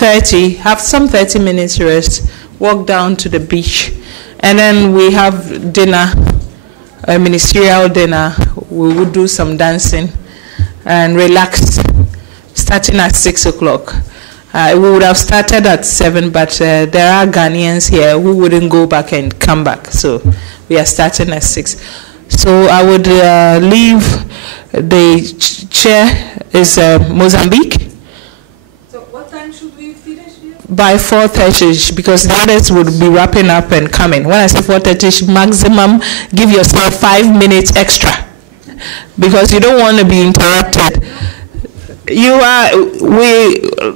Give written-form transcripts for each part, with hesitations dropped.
4:30, have some 30 minutes rest, walk down to the beach, and then we have dinner, a ministerial dinner. We will do some dancing and relax, starting at 6 o'clock. We would have started at 7, but there are Ghanaians here who wouldn't go back and come back, so we are starting at 6. So I would leave the chair is Mozambique. So what time should we finish here? By 4:30, because the others would be wrapping up and coming. When I say 4:30, maximum, give yourself 5 minutes extra, because you don't want to be interrupted.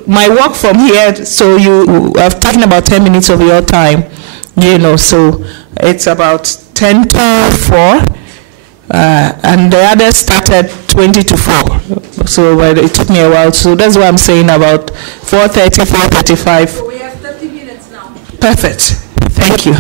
My work from here, so you have taken about 10 minutes of your time, so it's about 10 to 4, and the others started 20 to 4, so it took me a while, so that's what I'm saying, about 4:30, 4:35. So we have 30 minutes now. Perfect. Thank you.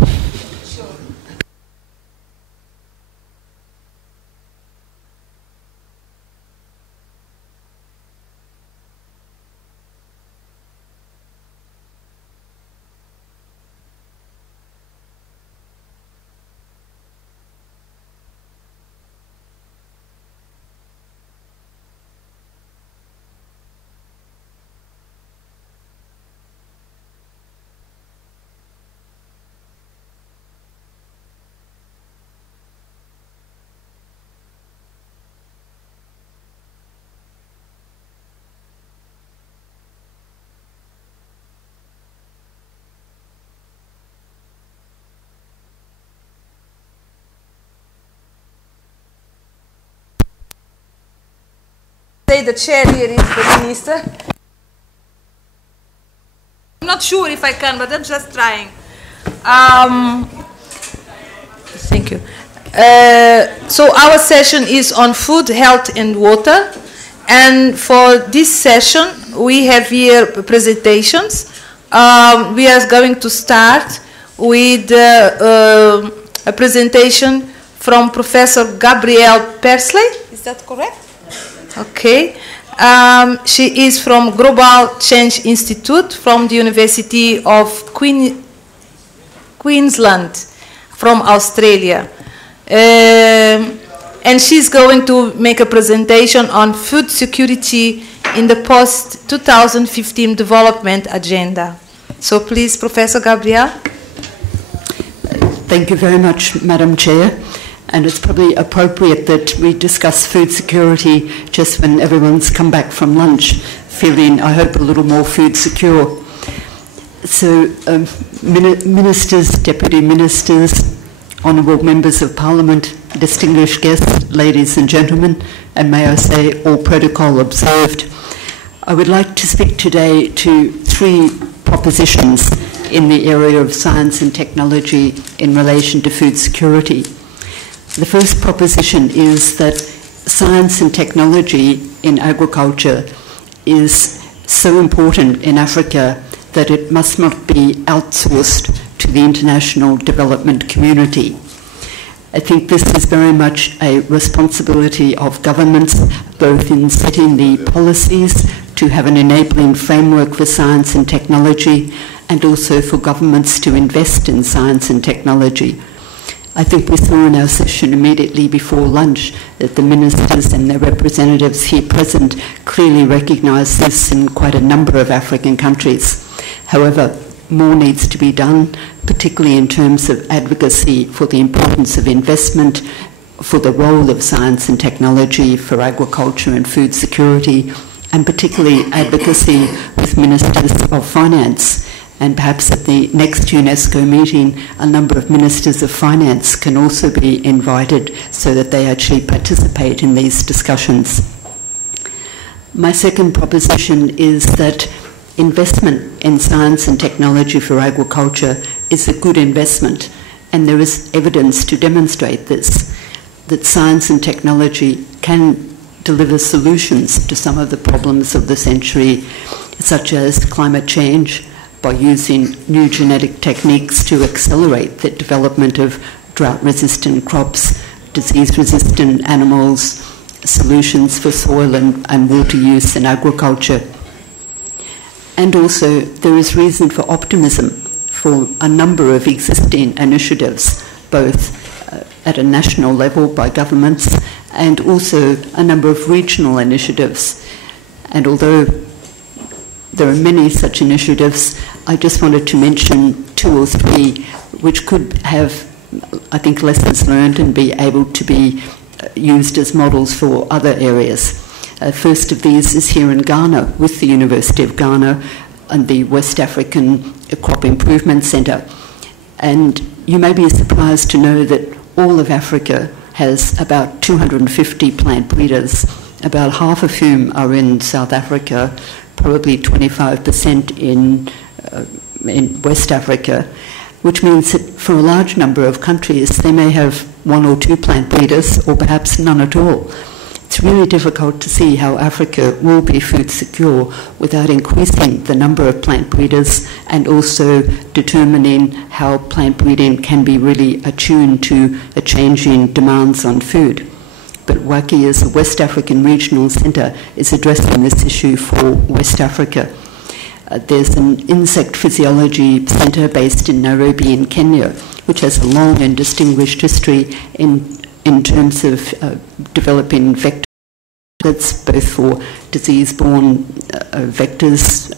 The chair here is the minister. I'm not sure if I can, but I'm just trying. Thank you. So our session is on food, health and water. And for this session, we have here presentations. We are going to start with a presentation from Professor Gabrielle Persley. Is that correct? Okay. She is from Global Change Institute from the University of Queensland from Australia. And she's going to make a presentation on food security in the post-2015 development agenda. So please, Professor Gabrielle. Thank you very much, Madam Chair. And it's probably appropriate that we discuss food security just when everyone's come back from lunch, feeling, I hope, a little more food secure. So, ministers, deputy ministers, honourable members of Parliament, distinguished guests, ladies and gentlemen, and may I say, all protocol observed. I would like to speak today to 3 propositions in the area of science and technology in relation to food security. The first proposition is that science and technology in agriculture is so important in Africa that it must not be outsourced to the international development community. I think this is very much a responsibility of governments, both in setting the policies to have an enabling framework for science and technology, and also for governments to invest in science and technology. I think we saw in our session immediately before lunch that the ministers and their representatives here present clearly recognise this in quite a number of African countries. However, more needs to be done, particularly in terms of advocacy for the importance of investment, for the role of science and technology for agriculture and food security, and particularly advocacy with ministers of finance. And perhaps at the next UNESCO meeting, a number of ministers of finance can also be invited so that they actually participate in these discussions. My second proposition is that investment in science and technology for agriculture is a good investment, and there is evidence to demonstrate this, that science and technology can deliver solutions to some of the problems of the century, such as climate change, by using new genetic techniques to accelerate the development of drought-resistant crops, disease-resistant animals, solutions for soil and water use in agriculture. And also there is reason for optimism for a number of existing initiatives, both at a national level by governments and also a number of regional initiatives. And although there are many such initiatives, I just wanted to mention 2 or 3 which could have, I think, lessons learned and be able to be used as models for other areas. First of these is here in Ghana with the University of Ghana and the West African Crop Improvement Centre. And you may be surprised to know that all of Africa has about 250 plant breeders, about half of whom are in South Africa, probably 25% in West Africa, which means that for a large number of countries they may have 1 or 2 plant breeders or perhaps none at all. It's really difficult to see how Africa will be food secure without increasing the number of plant breeders and also determining how plant breeding can be really attuned to a changing demands on food. But WACI, as a West African Regional Centre, is addressing this issue for West Africa. There's an insect physiology centre based in Nairobi in Kenya, which has a long and distinguished history in terms of developing vectors both for disease-borne vectors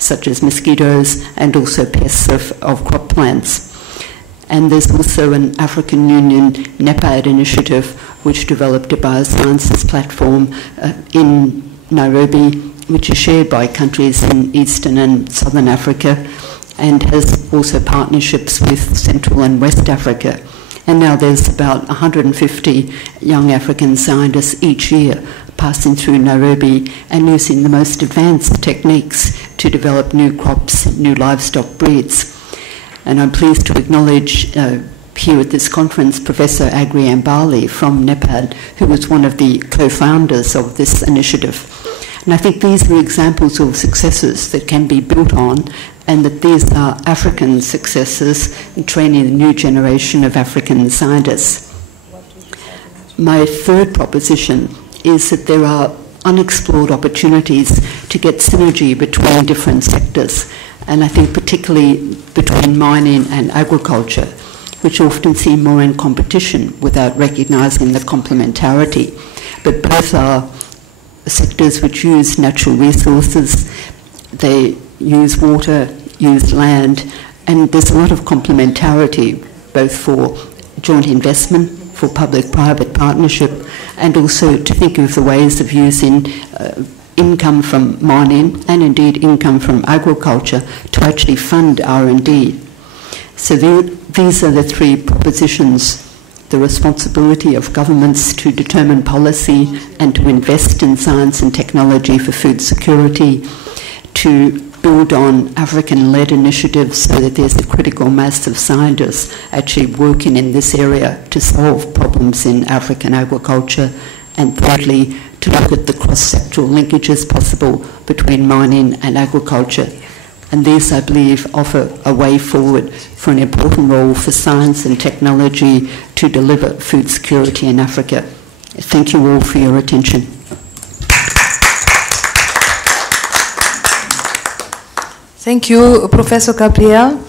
such as mosquitoes and also pests of crop plants. And there's also an African Union NEPAD initiative which developed a biosciences platform in Nairobi, which is shared by countries in Eastern and Southern Africa and has also partnerships with Central and West Africa. And now there's about 150 young African scientists each year passing through Nairobi and using the most advanced techniques to develop new crops, new livestock breeds. And I'm pleased to acknowledge here at this conference Professor Agri Ambali from NEPAD, who was one of the co-founders of this initiative. And I think these are examples of successes that can be built on, and that these are African successes in training the new generation of African scientists. My third proposition is that there are unexplored opportunities to get synergy between different sectors, and I think particularly between mining and agriculture, which often seem more in competition without recognising the complementarity. But both are sectors which use natural resources, they use water, use land, and there's a lot of complementarity both for joint investment, for public-private partnership, and also to think of the ways of using income from mining and indeed income from agriculture to actually fund R&D. So these are the 3 propositions: the responsibility of governments to determine policy and to invest in science and technology for food security, to build on African-led initiatives so that there's a critical mass of scientists actually working in this area to solve problems in African agriculture, and thirdly, to look at the cross-sectoral linkages possible between mining and agriculture. And these, I believe, offer a way forward for an important role for science and technology to deliver food security in Africa. Thank you all for your attention. Thank you, Professor Gabriel.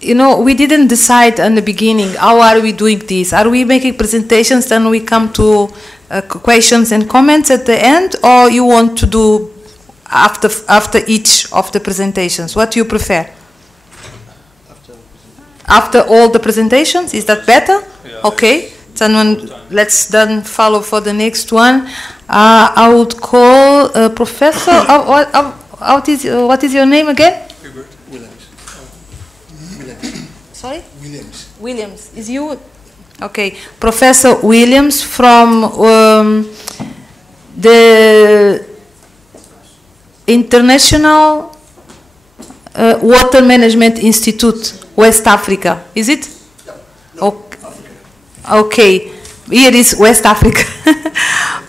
You know, we didn't decide in the beginning, how are we doing this? Are we making presentations, then we come to questions and comments at the end, or you want to do after each of the presentations? What do you prefer? After all the presentations? Is that better? Yeah. Okay. Then let's then follow for the next one. I would call Professor. What is your name again? Williams. Sorry? Williams. Williams. Is you? Okay. Professor Williams from the International Water Management Institute, West Africa. Is it? Yeah. No. Okay. Here is West Africa.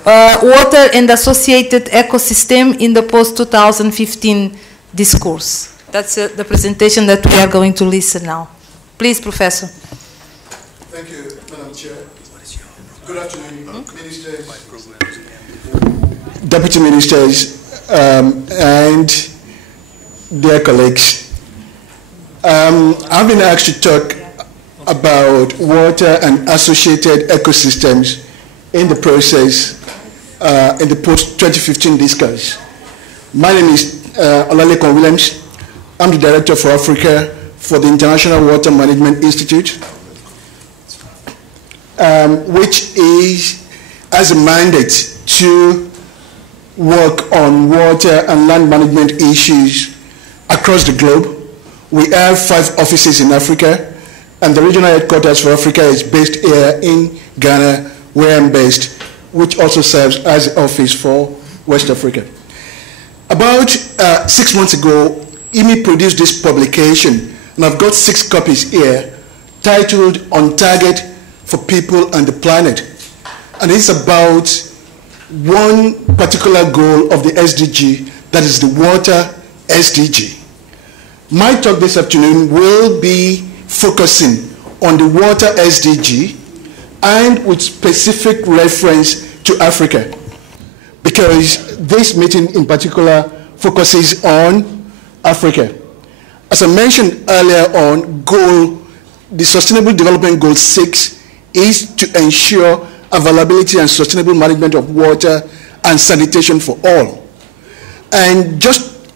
Water and associated ecosystem in the post-2015 discourse. That's the presentation that we are going to listen now. Please, Professor. Thank you, Madam Chair. Good afternoon, Ministers, Deputy Ministers, and dear colleagues. I've been asked to talk about water and associated ecosystems in the process in the post-2015 discourse. My name is Olalekan Williams. I'm the Director for Africa for the International Water Management Institute, which has a mandate to work on water and land management issues across the globe. We have 5 offices in Africa, and the regional headquarters for Africa is based here in Ghana, where I'm based, which also serves as the office for West Africa. About 6 months ago, IMI produced this publication, and I've got 6 copies here, titled On Target for People and the Planet. And it's about one particular goal of the SDG, that is the water SDG. My talk this afternoon will be focusing on the water SDG and with specific reference to Africa, because this meeting in particular focuses on Africa. As I mentioned earlier on, the Sustainable Development Goal 6 is to ensure availability and sustainable management of water and sanitation for all. And just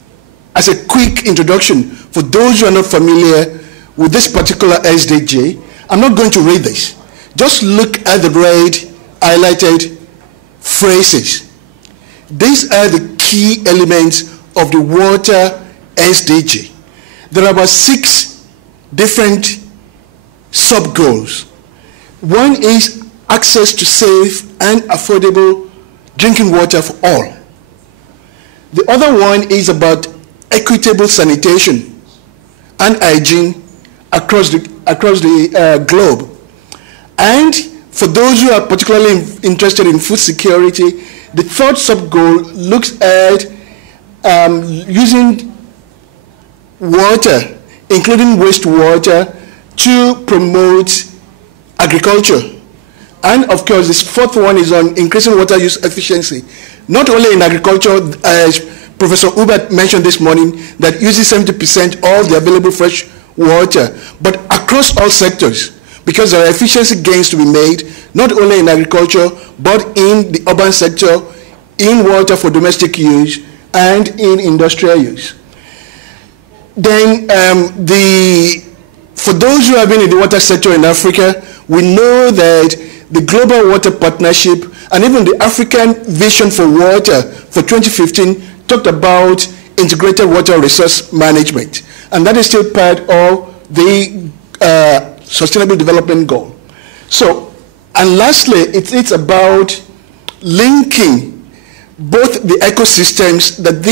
as a quick introduction, for those who are not familiar with this particular SDG, I'm not going to read this. Just look at the red highlighted phrases. These are the key elements of the water SDG. There are about 6 different sub-goals. One is access to safe and affordable drinking water for all. The other one is about equitable sanitation and hygiene across the globe. And for those who are particularly interested in food security, the third sub-goal looks at using water, including wastewater, to promote agriculture. And of course, this fourth one is on increasing water use efficiency, not only in agriculture, as Professor Hubert mentioned this morning, that uses 70% of the available fresh water, but across all sectors, because there are efficiency gains to be made, not only in agriculture, but in the urban sector, in water for domestic use, and in industrial use. Then, for those who have been in the water sector in Africa, we know that the Global Water Partnership and even the African Vision for Water for 2015 talked about integrated water resource management. And that is still part of the Sustainable Development Goal. So, and lastly, it's about linking both the ecosystems that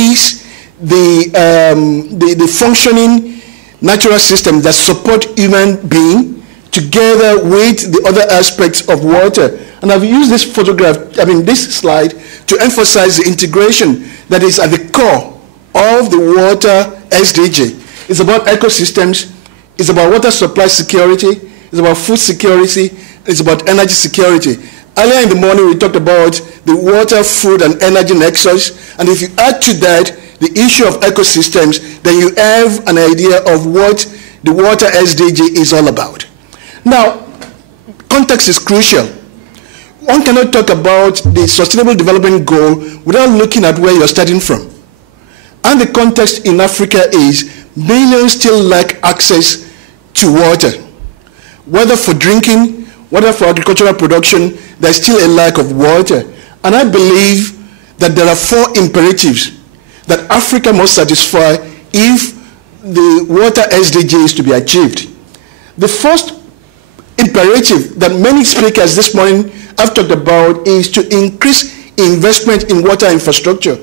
the functioning natural systems that support human being together with the other aspects of water. And I've used this this slide to emphasize the integration that is at the core of the water SDG. It's about ecosystems, it's about water supply security, it's about food security, it's about energy security. Earlier in the morning, we talked about the water, food, and energy nexus. And if you add to that the issue of ecosystems, then you have an idea of what the water SDG is all about. Now, context is crucial. One cannot talk about the Sustainable Development Goal without looking at where you're starting from. And the context in Africa is millions still lack access to water. Whether for drinking, whether for agricultural production, there's still a lack of water. And I believe that there are 4 imperatives that Africa must satisfy if the water SDG is to be achieved. The first imperative that many speakers this morning have talked about is to increase investment in water infrastructure.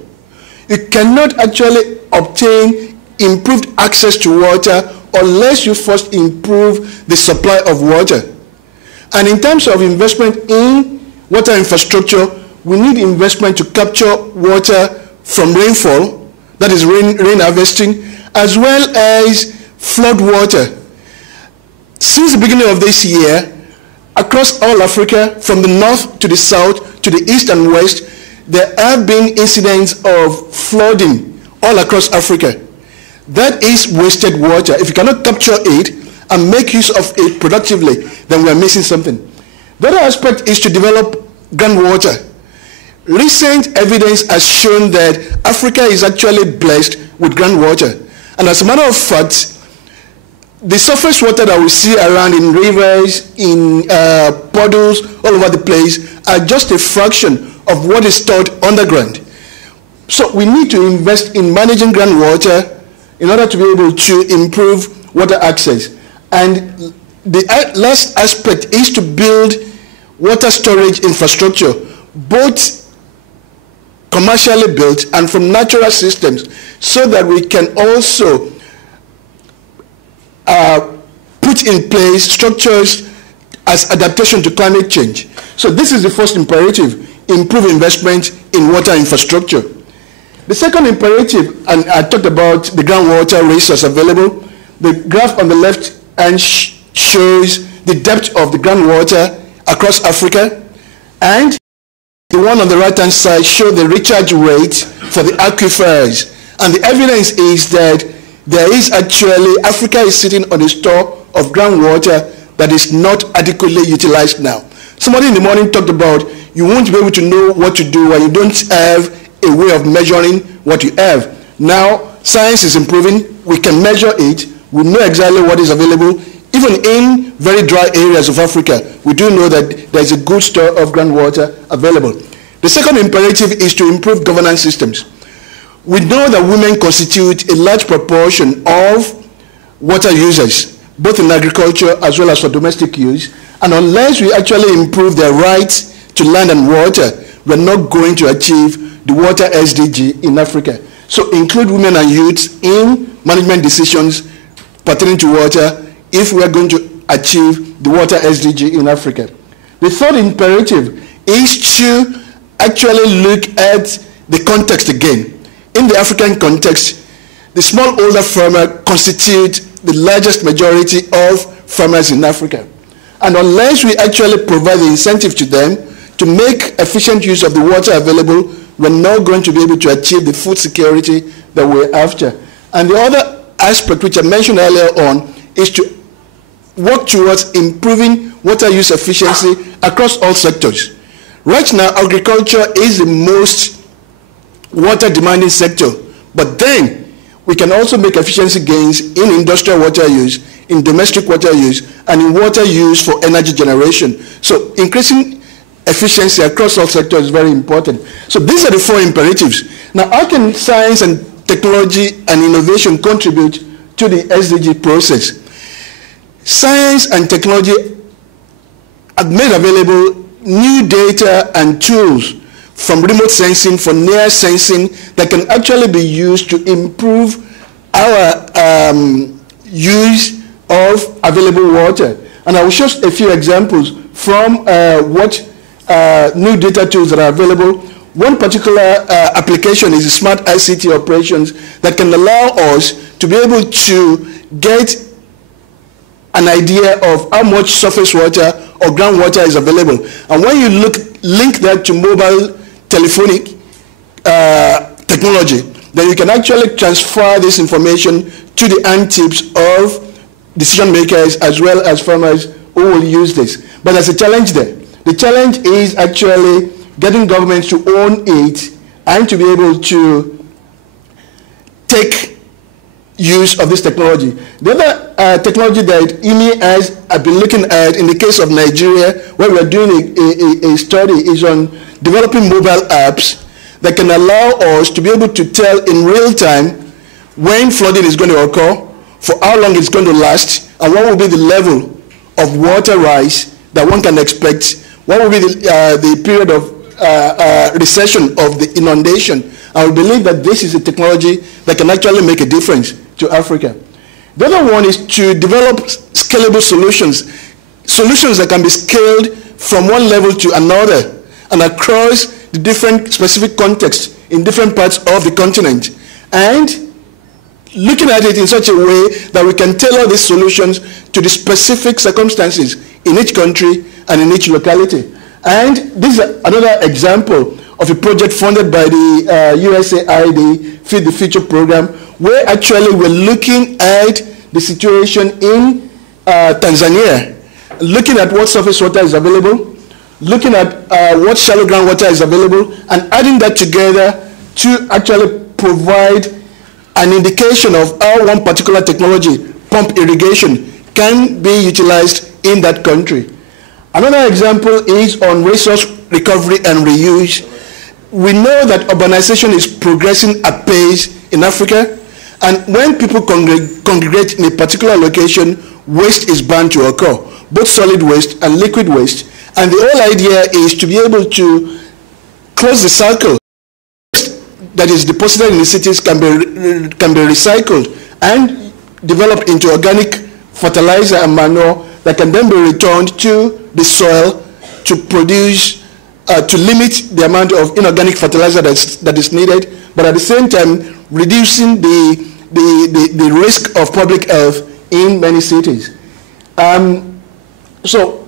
You cannot actually obtain improved access to water unless you first improve the supply of water. And in terms of investment in water infrastructure, we need investment to capture water from rainfall, that is rain harvesting, as well as flood water. Since the beginning of this year, across all Africa, from the north to the south, to the east and west, there have been incidents of flooding all across Africa. That is wasted water. If you cannot capture it and make use of it productively, then we are missing something. The other aspect is to develop groundwater. Recent evidence has shown that Africa is actually blessed with groundwater. And as a matter of fact, the surface water that we see around in rivers, in puddles, all over the place, are just a fraction of what is stored underground. So we need to invest in managing groundwater in order to be able to improve water access. And the last aspect is to build water storage infrastructure, both commercially built and from natural systems, so that we can also put in place structures as adaptation to climate change. So this is the first imperative: improve investment in water infrastructure. The second imperative, and I talked about the groundwater resource available. The graph on the left hand shows the depth of the groundwater across Africa, and the one on the right hand side shows the recharge rate for the aquifers. And the evidence is that there is actually, Africa is sitting on a store of groundwater that is not adequately utilized now. Somebody in the morning talked about you won't be able to know what to do when you don't have a way of measuring what you have. Now, science is improving. We can measure it. We know exactly what is available. Even in very dry areas of Africa, we do know that there is a good store of groundwater available. The second imperative is to improve governance systems. We know that women constitute a large proportion of water users, both in agriculture as well as for domestic use. And unless we actually improve their rights to land and water, we're not going to achieve the water SDG in Africa. So include women and youths in management decisions pertaining to water if we are going to achieve the water SDG in Africa. The third imperative is to actually look at the context again. In the African context, the smallholder farmer constitutes the largest majority of farmers in Africa. And unless we actually provide the incentive to them to make efficient use of the water available, we're not going to be able to achieve the food security that we're after. And the other aspect, which I mentioned earlier on, is to work towards improving water use efficiency across all sectors. Right now, agriculture is the most water demanding sector, but then we can also make efficiency gains in industrial water use, in domestic water use, and in water use for energy generation. So increasing efficiency across all sectors is very important. So these are the four imperatives. Now, how can science and technology and innovation contribute to the SDG process? Science and technology have made available new data and tools, from remote sensing for near sensing, that can actually be used to improve our use of available water. And I will show a few examples from what new data tools that are available. One particular application is smart ICT operations that can allow us to be able to get an idea of how much surface water or groundwater is available. And when you link that to mobile telephonic technology, then you can actually transfer this information to the hand tips of decision makers as well as farmers who will use this. But there's a challenge there. The challenge is actually getting governments to own it and to be able to take use of this technology. The other technology that IMI has been looking at in the case of Nigeria, where we are doing a study, is on developing mobile apps that can allow us to be able to tell in real time when flooding is going to occur, for how long it's going to last, and what will be the level of water rise that one can expect, what will be the period of recession of the inundation. I believe that this is a technology that can actually make a difference to Africa. The other one is to develop scalable solutions that can be scaled from one level to another and across the different specific contexts in different parts of the continent, and looking at it in such a way that we can tailor these solutions to the specific circumstances in each country and in each locality. And this is another example of a project funded by the USAID Feed the Future program, where actually we're looking at the situation in Tanzania, looking at what surface water is available, looking at what shallow groundwater is available, and adding that together to actually provide an indication of how one particular technology, pump irrigation, can be utilized in that country. Another example is on resource recovery and reuse. We know that urbanization is progressing at pace in Africa, and when people congregate in a particular location, waste is bound to occur, both solid waste and liquid waste. And the whole idea is to be able to close the cycle. That is deposited in the cities can be recycled and developed into organic fertilizer and manure that can then be returned to the soil to produce, to limit the amount of inorganic fertilizer that is needed, but at the same time reducing the risk of public health in many cities. So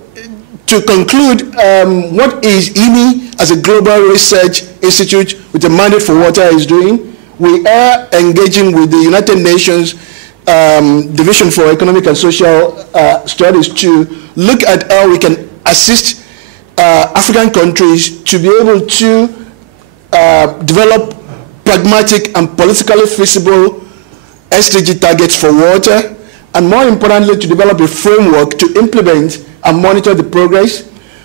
to conclude, what is IMI as a global research institute with a mandate for water is doing? We are engaging with the United Nations Division for Economic and Social Studies to look at how we can assist African countries to be able to develop pragmatic and politically feasible SDG targets for water, and more importantly, to develop a framework to implement and monitor the progress.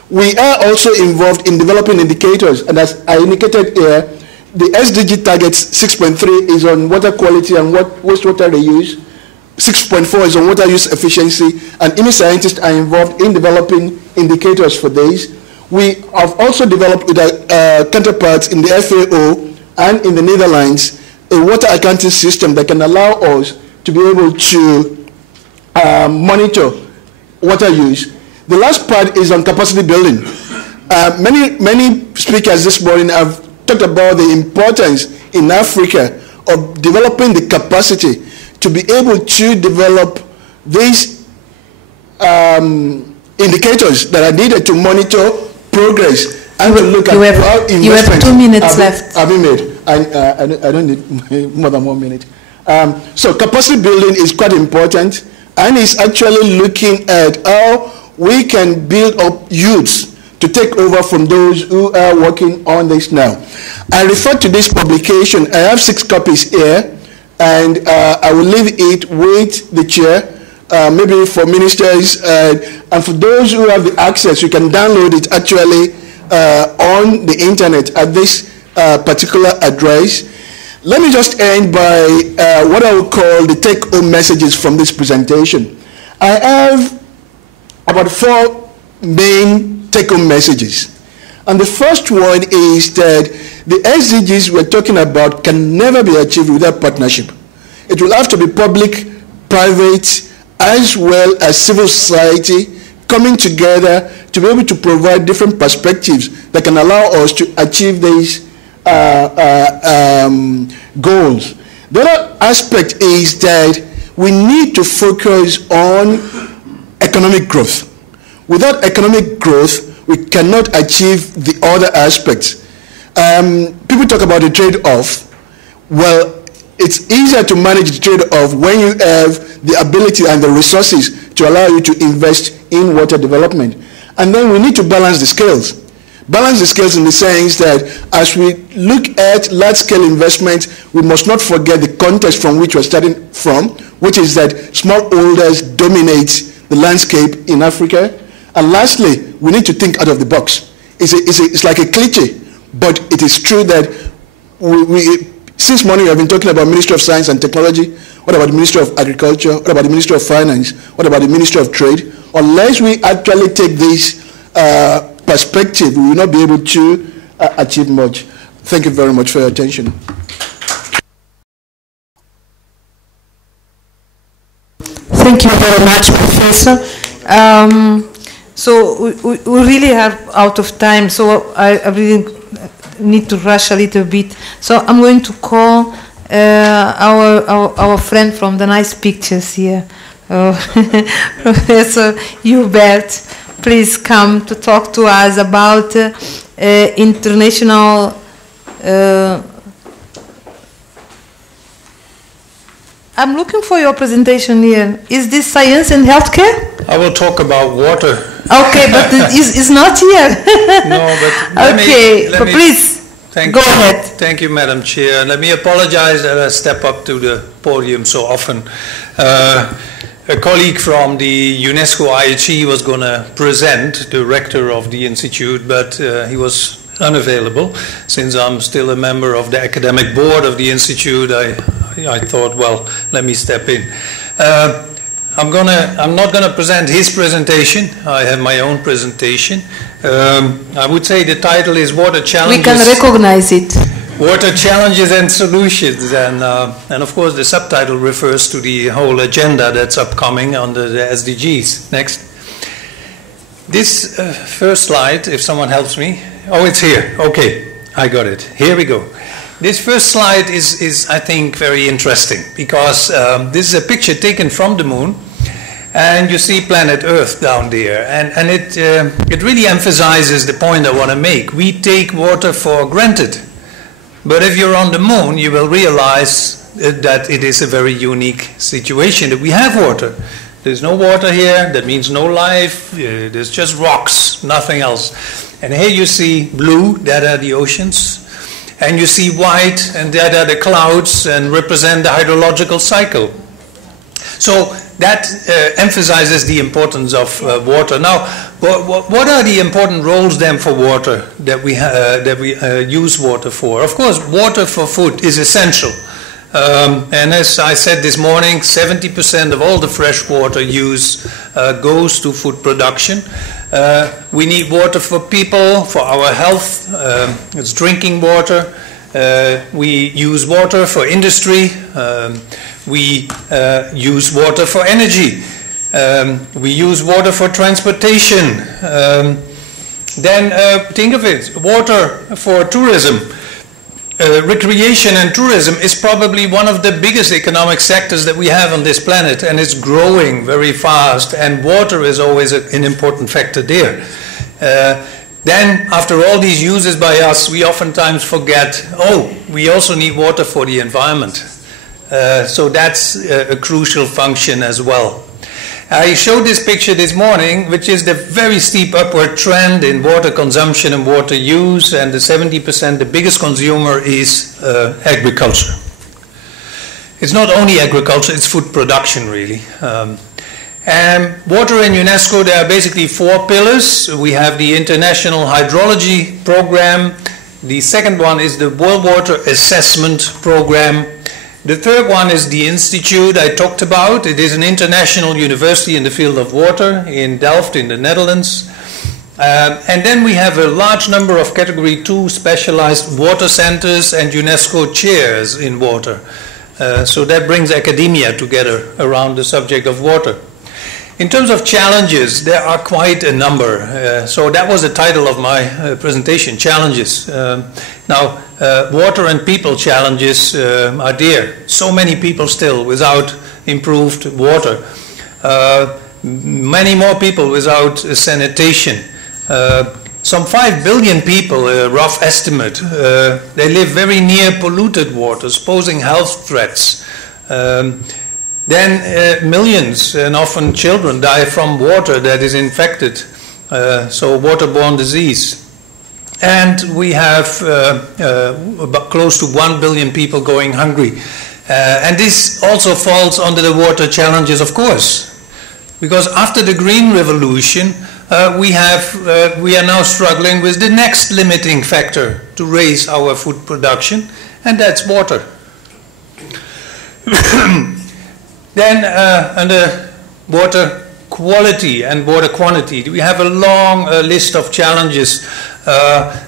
We are also involved in developing indicators, and as I indicated here, the SDG targets 6.3 is on water quality and wastewater reuse, 6.4 is on water use efficiency, and IMI scientists are involved in developing indicators for these. We have also developed with our counterparts in the FAO and in the Netherlands a water accounting system that can allow us to be able to monitor water use. The last part is on capacity building. Many speakers this morning have talked about the importance in Africa of developing the capacity to be able to develop these indicators that are needed to monitor progress and to look at how investments you have 2 minutes left. Have been made. I don't need more than 1 minute. So capacity building is quite important, and is actually looking at how we can build up youths to take over from those who are working on this now. I refer to this publication. I have 6 copies here, and I will leave it with the chair, maybe for ministers, and for those who have the access, you can download it actually on the internet at this particular address. Let me just end by what I would call the take-home messages from this presentation. I have about 4 main take-home messages. And the first one is that the SDGs we're talking about can never be achieved without partnership. It will have to be public, private, as well as civil society coming together to be able to provide different perspectives that can allow us to achieve these goals. The other aspect is that we need to focus on economic growth. Without economic growth, we cannot achieve the other aspects. People talk about the trade-off. Well, it's easier to manage the trade-off when you have the ability and the resources to allow you to invest in water development. And then we need to balance the scales. Balance the scales in the sense that as we look at large-scale investment, we must not forget the context from which we're starting from, which is that smallholders dominate the landscape in Africa. And lastly, we need to think out of the box. It's like a cliche, but it is true that since morning we have been talking about Ministry of Science and Technology. What about the Ministry of Agriculture? What about the Ministry of Finance? What about the Ministry of Trade? Unless we actually take this perspective, we will not be able to achieve much. Thank you very much for your attention. Thank you very much, Professor. So we really are out of time, so I really need to rush a little bit. So I'm going to call our friend from the nice pictures here, Professor Hubert please come to talk to us about international I'm looking for your presentation here. Is this science and healthcare? I will talk about water. Okay, but it's not here. No, but please go ahead. Thank you, Madam Chair. Let me apologize that I step up to the podium so often. A colleague from the UNESCO IHE was going to present, director of the Institute, but he was unavailable. Since I'm still a member of the academic board of the Institute, I thought, well, let me step in. I'm not gonna present his presentation. I have my own presentation. I would say the title is Water Challenges. We can recognize it. Water Challenges and Solutions, and of course the subtitle refers to the whole agenda that's upcoming under the SDGs. Next. This first slide, if someone helps me. Oh, it's here. Okay, I got it. Here we go. This first slide is I think, very interesting because this is a picture taken from the moon, and you see planet Earth down there, and it really emphasizes the point I want to make. We take water for granted, but if you're on the moon, you will realize that it is a very unique situation that we have water. There's no water here, that means no life, there's just rocks, nothing else. And here you see blue, that are the oceans, and you see white, and that are the clouds, and represent the hydrological cycle. So that emphasizes the importance of water. Now, what are the important roles then for water that we use water for? Of course, water for food is essential. And as I said this morning, 70% of all the fresh water use goes to food production. We need water for people, for our health. It's drinking water. We use water for industry. We use water for energy. We use water for transportation. Then think of it, water for tourism. Recreation and tourism is probably one of the biggest economic sectors that we have on this planet, and it's growing very fast, and water is always an important factor there. Then, after all these uses by us, we oftentimes forget, oh, we also need water for the environment. So that's a crucial function as well. I showed this picture this morning, which is the very steep upward trend in water consumption and water use, and the 70%, the biggest consumer is agriculture. It's not only agriculture, it's food production really. And water in UNESCO, there are basically 4 pillars. We have the International Hydrology Program. The second one is the World Water Assessment Program. The third one is the Institute I talked about. It is an international university in the field of water in Delft in the Netherlands. And then we have a large number of Category 2 specialized water centers and UNESCO chairs in water. So that brings academia together around the subject of water. In terms of challenges, there are quite a number. So that was the title of my presentation, Challenges. Now, water and people challenges are there. So many people still without improved water. Many more people without sanitation. Some 5 billion people, a rough estimate, they live very near polluted waters, posing health threats. Then millions, and often children, die from water that is infected, so waterborne disease. And we have about close to 1 billion people going hungry. And this also falls under the water challenges, of course, because after the Green Revolution, we are now struggling with the next limiting factor to raise our food production, and that's water. Then under water quality and water quantity, we have a long list of challenges,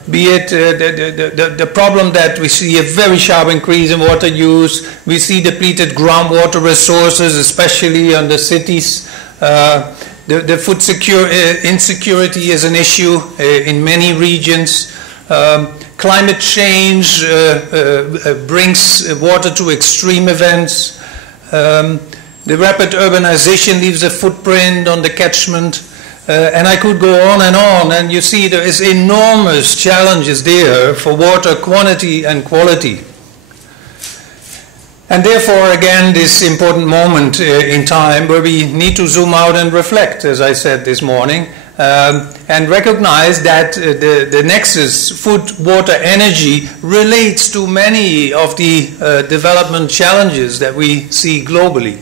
be it the problem that we see a very sharp increase in water use, we see depleted groundwater resources, especially on the cities. The food insecurity is an issue in many regions. Climate change brings water to extreme events. The rapid urbanization leaves a footprint on the catchment. And I could go on, and you see there is enormous challenges there for water quantity and quality. And therefore, again, this important moment in time where we need to zoom out and reflect, as I said this morning, and recognize that the nexus, food, water, energy, relates to many of the development challenges that we see globally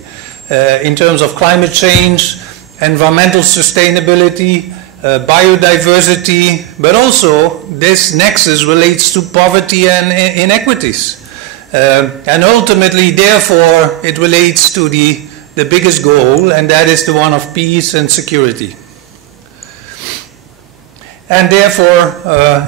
in terms of climate change, environmental sustainability, biodiversity, but also this nexus relates to poverty and inequities. And ultimately, therefore, it relates to the biggest goal, and that is the one of peace and security. And therefore,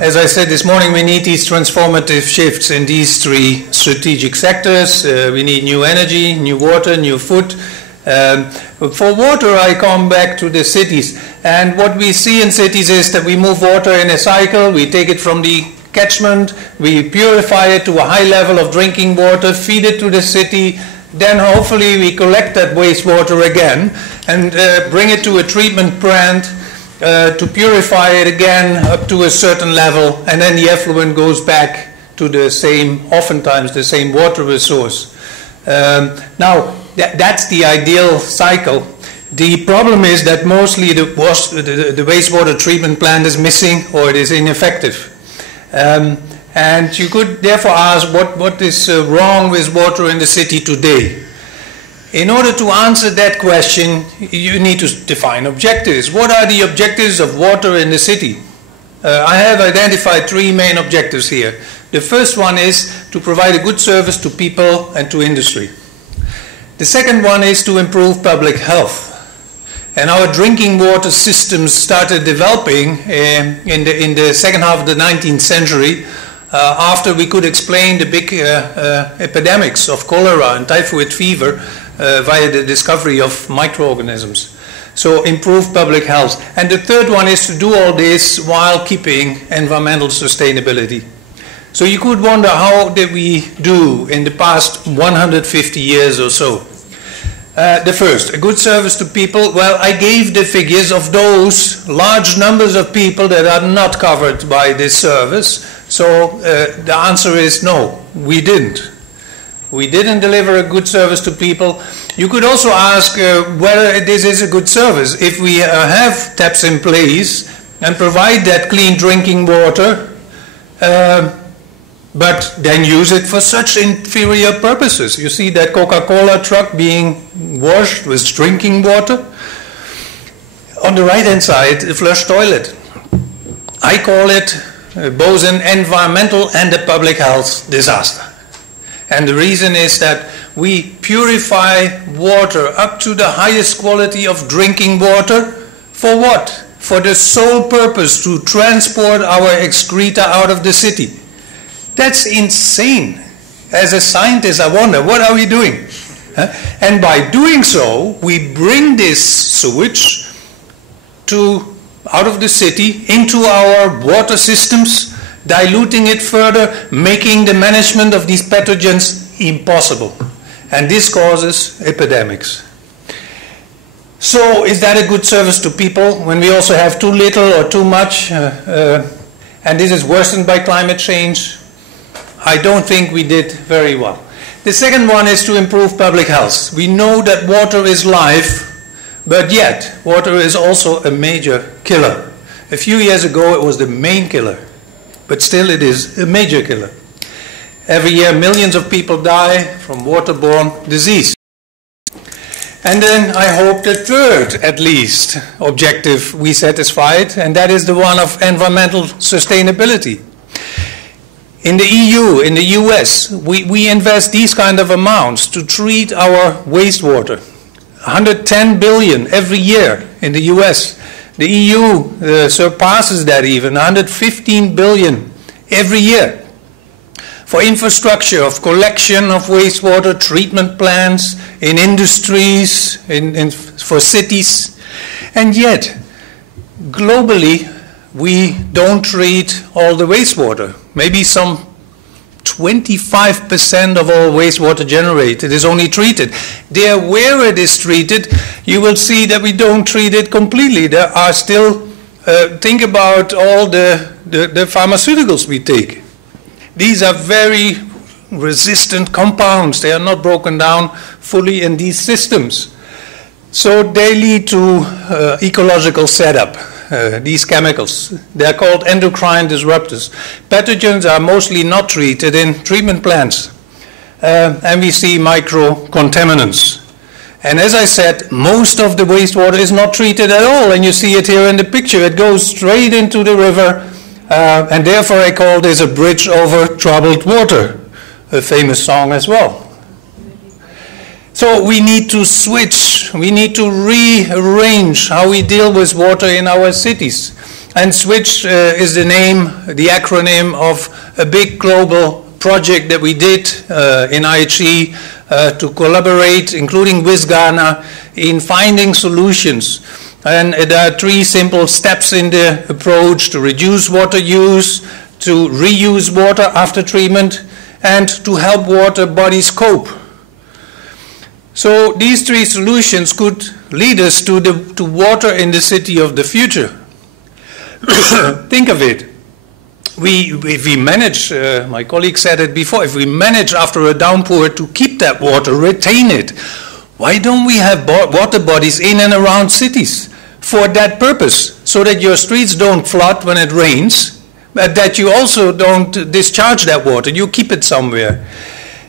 as I said this morning, we need these transformative shifts in these three strategic sectors. We need new energy, new water, new food. For water, I come back to the cities. And what we see in cities is that we move water in a cycle. We take it from the catchment, we purify it to a high level of drinking water, feed it to the city, then hopefully we collect that wastewater again and bring it to a treatment plant to purify it again up to a certain level, and then the effluent goes back to the same, oftentimes the same water resource. Now, that's the ideal cycle. The problem is that mostly the wastewater treatment plant is missing or it is ineffective. And you could therefore ask what is wrong with water in the city today. In order to answer that question, you need to define objectives. What are the objectives of water in the city? I have identified three main objectives here. The first one is to provide a good service to people and to industry. The second one is to improve public health. And our drinking water systems started developing in the second half of the 19th century after we could explain the big epidemics of cholera and typhoid fever via the discovery of microorganisms. So improve public health. And the third one is to do all this while keeping environmental sustainability. So you could wonder, how did we do in the past 150 years or so? The first, a good service to people. Well, I gave the figures of those large numbers of people that are not covered by this service. So the answer is no, we didn't. We didn't deliver a good service to people. You could also ask whether this is a good service. If we have taps in place and provide that clean drinking water, but then use it for such inferior purposes. You see that Coca-Cola truck being washed with drinking water. On the right-hand side, a flush toilet. I call it both an environmental and a public health disaster. And the reason is that we purify water up to the highest quality of drinking water. For what? For the sole purpose to transport our excreta out of the city. That's insane. As a scientist, I wonder, what are we doing? And by doing so, we bring this sewage out of the city into our water systems, diluting it further, making the management of these pathogens impossible. And this causes epidemics. So is that a good service to people when we also have too little or too much? And this is worsened by climate change? I don't think we did very well. The second one is to improve public health. We know that water is life, but yet water is also a major killer. A few years ago it was the main killer, but still it is a major killer. Every year millions of people die from waterborne disease. And then I hope the third, at least, objective we satisfied, and that is the one of environmental sustainability. In the EU, in the US, we invest these kind of amounts to treat our wastewater. 110 billion every year in the US. The EU surpasses that even, 115 billion every year. For infrastructure of collection of wastewater, treatment plants, in industries, for cities. And yet, globally, we don't treat all the wastewater. Maybe some 25% of all wastewater generated is only treated. There, where it is treated, you will see that we don't treat it completely. There are still, think about all the pharmaceuticals we take. These are very resistant compounds. They are not broken down fully in these systems. So they lead to ecological setup. These chemicals. They are called endocrine disruptors. Pathogens are mostly not treated in treatment plants. And we see micro-contaminants. And as I said, most of the wastewater is not treated at all. And you see it here in the picture. It goes straight into the river. And therefore I call this a bridge over troubled water. A famous song as well. So we need to switch, we need to rearrange how we deal with water in our cities. And SWITCH is the name, the acronym of a big global project that we did in IHE to collaborate, including with Ghana, in finding solutions. And there are 3 simple steps in the approach: to reduce water use, to reuse water after treatment, and to help water bodies cope. So these 3 solutions could lead us to water in the city of the future. Think of it. If we manage, my colleague said it before, if we manage after a downpour to keep that water, retain it, why don't we have water bodies in and around cities for that purpose, so that your streets don't flood when it rains, but that you also don't discharge that water, you keep it somewhere.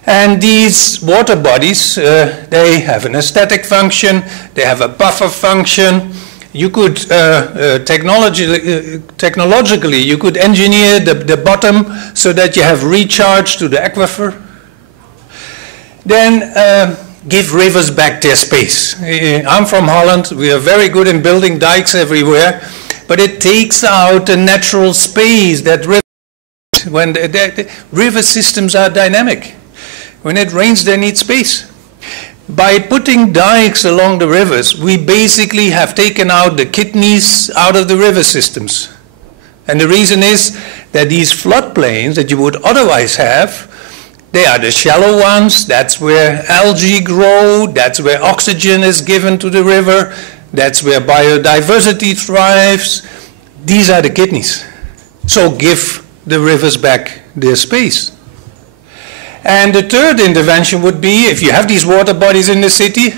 And these water bodies, they have an aesthetic function, they have a buffer function. You could, technologically, you could engineer the bottom so that you have recharge to the aquifer. Then give rivers back their space. I'm from Holland, we are very good in building dikes everywhere, but it takes out the natural space that when the river systems are dynamic. When it rains, they need space. By putting dikes along the rivers, we basically have taken out the kidneys out of the river systems. And the reason is that these floodplains that you would otherwise have, they are the shallow ones. That's where algae grow. That's where oxygen is given to the river. That's where biodiversity thrives. These are the kidneys. So give the rivers back their space. And the third intervention would be, if you have these water bodies in the city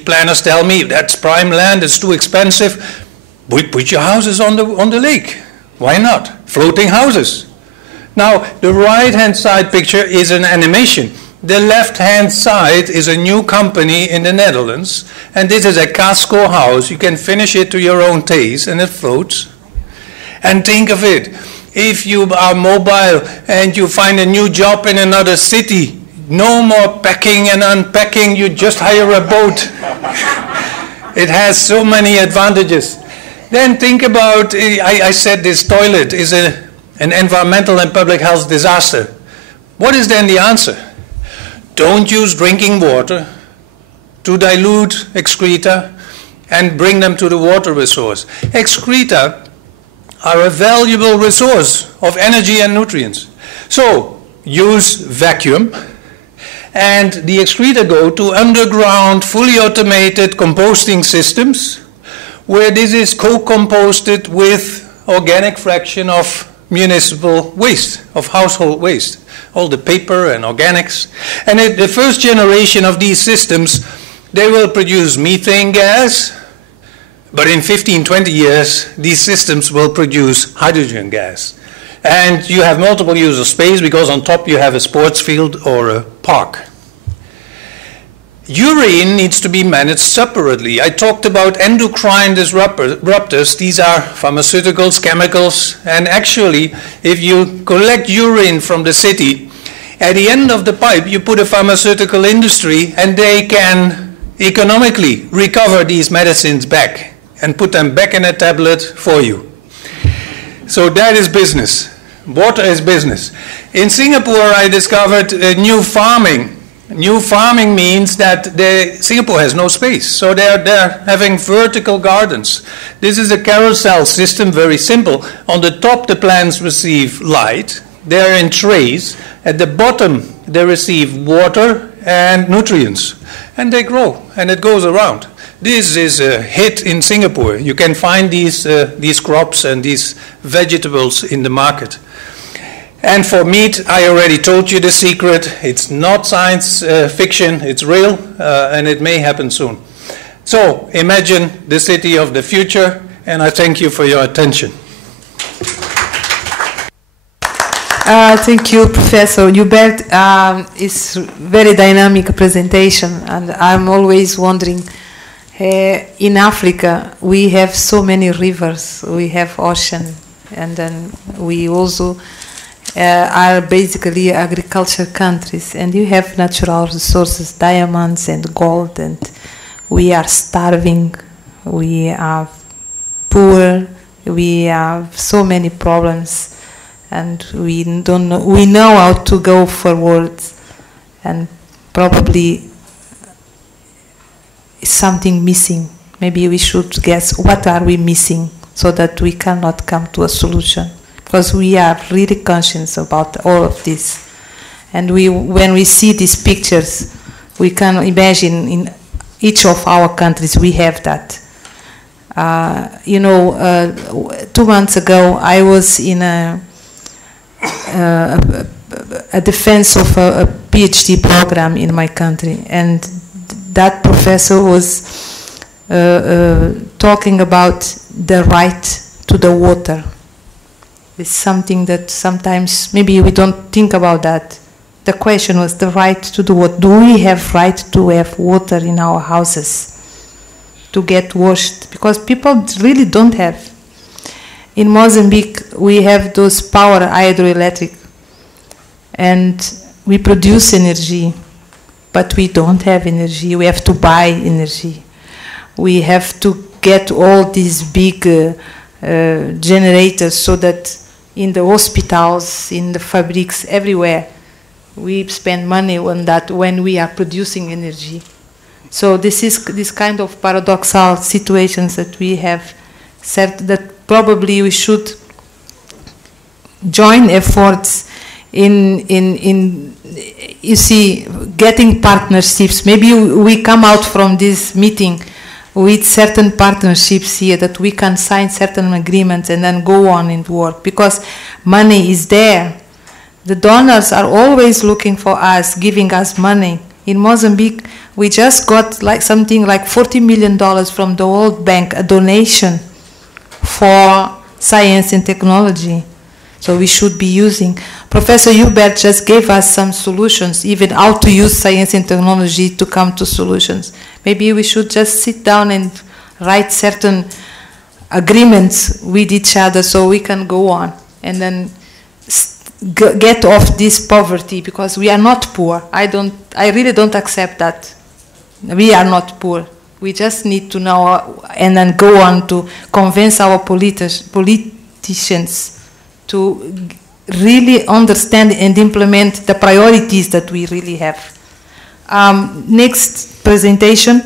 planners tell me that's prime land, it's too expensive, put your houses on the lake. Why not? Floating houses. Now, the right-hand side picture is an animation. The left-hand side is a new company in the Netherlands, and this is a Casco house. You can finish it to your own taste, and it floats. And think of it. If you are mobile and you find a new job in another city, no more packing and unpacking, you just hire a boat. It has so many advantages. Then think about, I said this toilet is an environmental and public health disaster. What is then the answer? Don't use drinking water to dilute excreta and bring them to the water resource. Excreta are a valuable resource of energy and nutrients. So use vacuum, and the excreta go to underground, fully automated composting systems, where this is co-composted with organic fraction of municipal waste, of household waste, all the paper and organics. And the first generation of these systems, they will produce methane gas, but in 15, 20 years, these systems will produce hydrogen gas. And you have multiple use of space because on top you have a sports field or a park. Urine needs to be managed separately. I talked about endocrine disruptors. These are pharmaceuticals, chemicals, and actually, if you collect urine from the city, at the end of the pipe, you put a pharmaceutical industry, and they can economically recover these medicines back and put them back in a tablet for you. So that is business. Water is business. In Singapore, I discovered new farming. New farming means that Singapore has no space, so they're having vertical gardens. This is a carousel system, very simple. On the top, the plants receive light. they are in trays. At the bottom, they receive water and nutrients, and they grow, and it goes around. This is a hit in Singapore. You can find these crops and these vegetables in the market. And for meat, I already told you the secret. It's not science fiction, it's real, and it may happen soon. So imagine the city of the future, and I thank you for your attention. Thank you, Professor Hubert. It's very dynamic presentation, and I'm always wondering, in Africa, we have so many rivers, we have ocean, and then we also are basically agriculture countries, and you have natural resources, diamonds and gold, and we are starving, we are poor, we have so many problems, and we don't know, we know how to go forward, and probably something missing. Maybe we should guess what are we missing so that we cannot come to a solution, because we are really conscious about all of this. And when we see these pictures, we can imagine in each of our countries we have that. 2 months ago I was in a defense of a PhD program in my country, and that professor was talking about the right to the water. It's something that sometimes maybe we don't think about that. The question was the right to the water. Do we have right to have water in our houses to get washed? Because people really don't have. In Mozambique we have those power hydroelectric, and we produce energy, but we don't have energy. We have to buy energy. We have to get all these big generators so that in the hospitals, in the fabrics, everywhere, we spend money on that when we are producing energy. So this is this kind of paradoxical situations that we have said that probably we should join efforts in you see, getting partnerships. Maybe we come out from this meeting with certain partnerships here that we can sign certain agreements and then go on and work, because money is there. The donors are always looking for us, giving us money. In Mozambique, we just got like something like $40 million from the World Bank, a donation for science and technology. So we should be using. Professor Hubert just gave us some solutions, even how to use science and technology to come to solutions. Maybe we should just sit down and write certain agreements with each other so we can go on and then get off this poverty, because we are not poor. I really don't accept that. We are not poor. We just need to know and then go on to convince our politicians to really understand and implement the priorities that we really have. Next presentation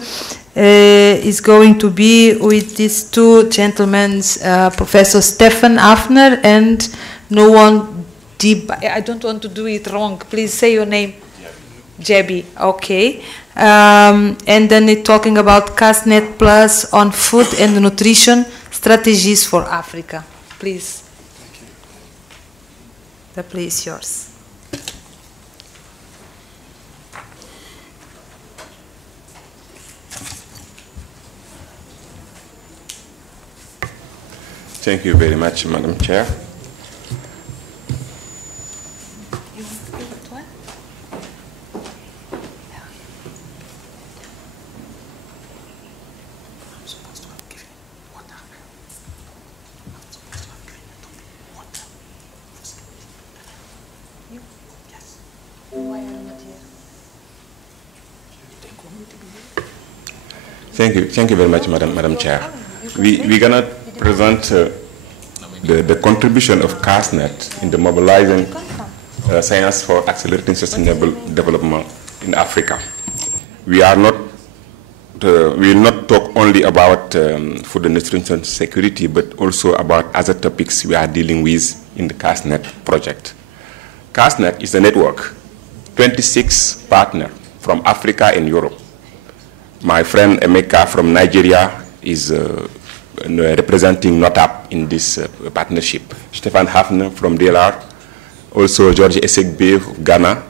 is going to be with these two gentlemen, Professor Stefan Hafner and Noam Dib. I don't want to do it wrong. Please say your name. Jebi. Okay. And then they're talking about CASNet Plus on food and nutrition strategies for Africa. Please. The place is yours. Thank you very much, Madam Chair. Thank you very much, Madam Chair. We're going to present the contribution of CASNet in the mobilizing science for accelerating sustainable development in Africa. We will not talk only about food and nutrition security, but also about other topics we are dealing with in the CASNet project. CASNET is a network, 26 partners from Africa and Europe. My friend Emeka from Nigeria is representing NOTAP in this partnership. Stefan Hafner from DLR, also George Esegbe of Ghana,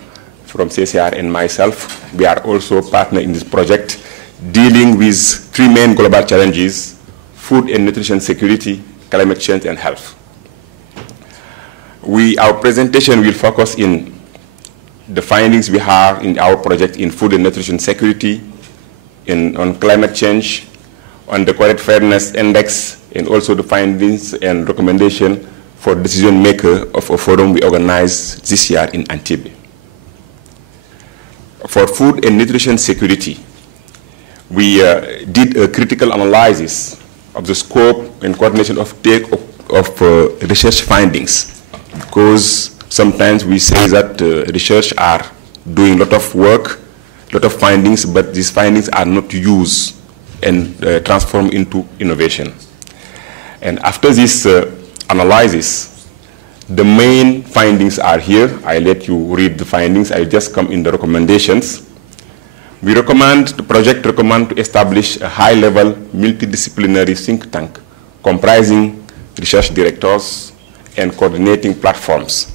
from CCR, and myself. We are also partner in this project, dealing with three main global challenges: food and nutrition security, climate change, and health. Our presentation will focus in the findings we have in our project in food and nutrition security, on climate change, on the correct fairness index, and also the findings and recommendation for decision maker of a forum we organized this year in Antibes. For food and nutrition security, we did a critical analysis of the scope and coordination of research findings, because sometimes we say that research are doing a lot of work, a lot of findings, but these findings are not used and transformed into innovation. And after this analysis, the main findings are here. I let you read the findings. I just come in the recommendations. We recommend, the project recommend to establish a high-level multidisciplinary think tank comprising research directors and coordinating platforms.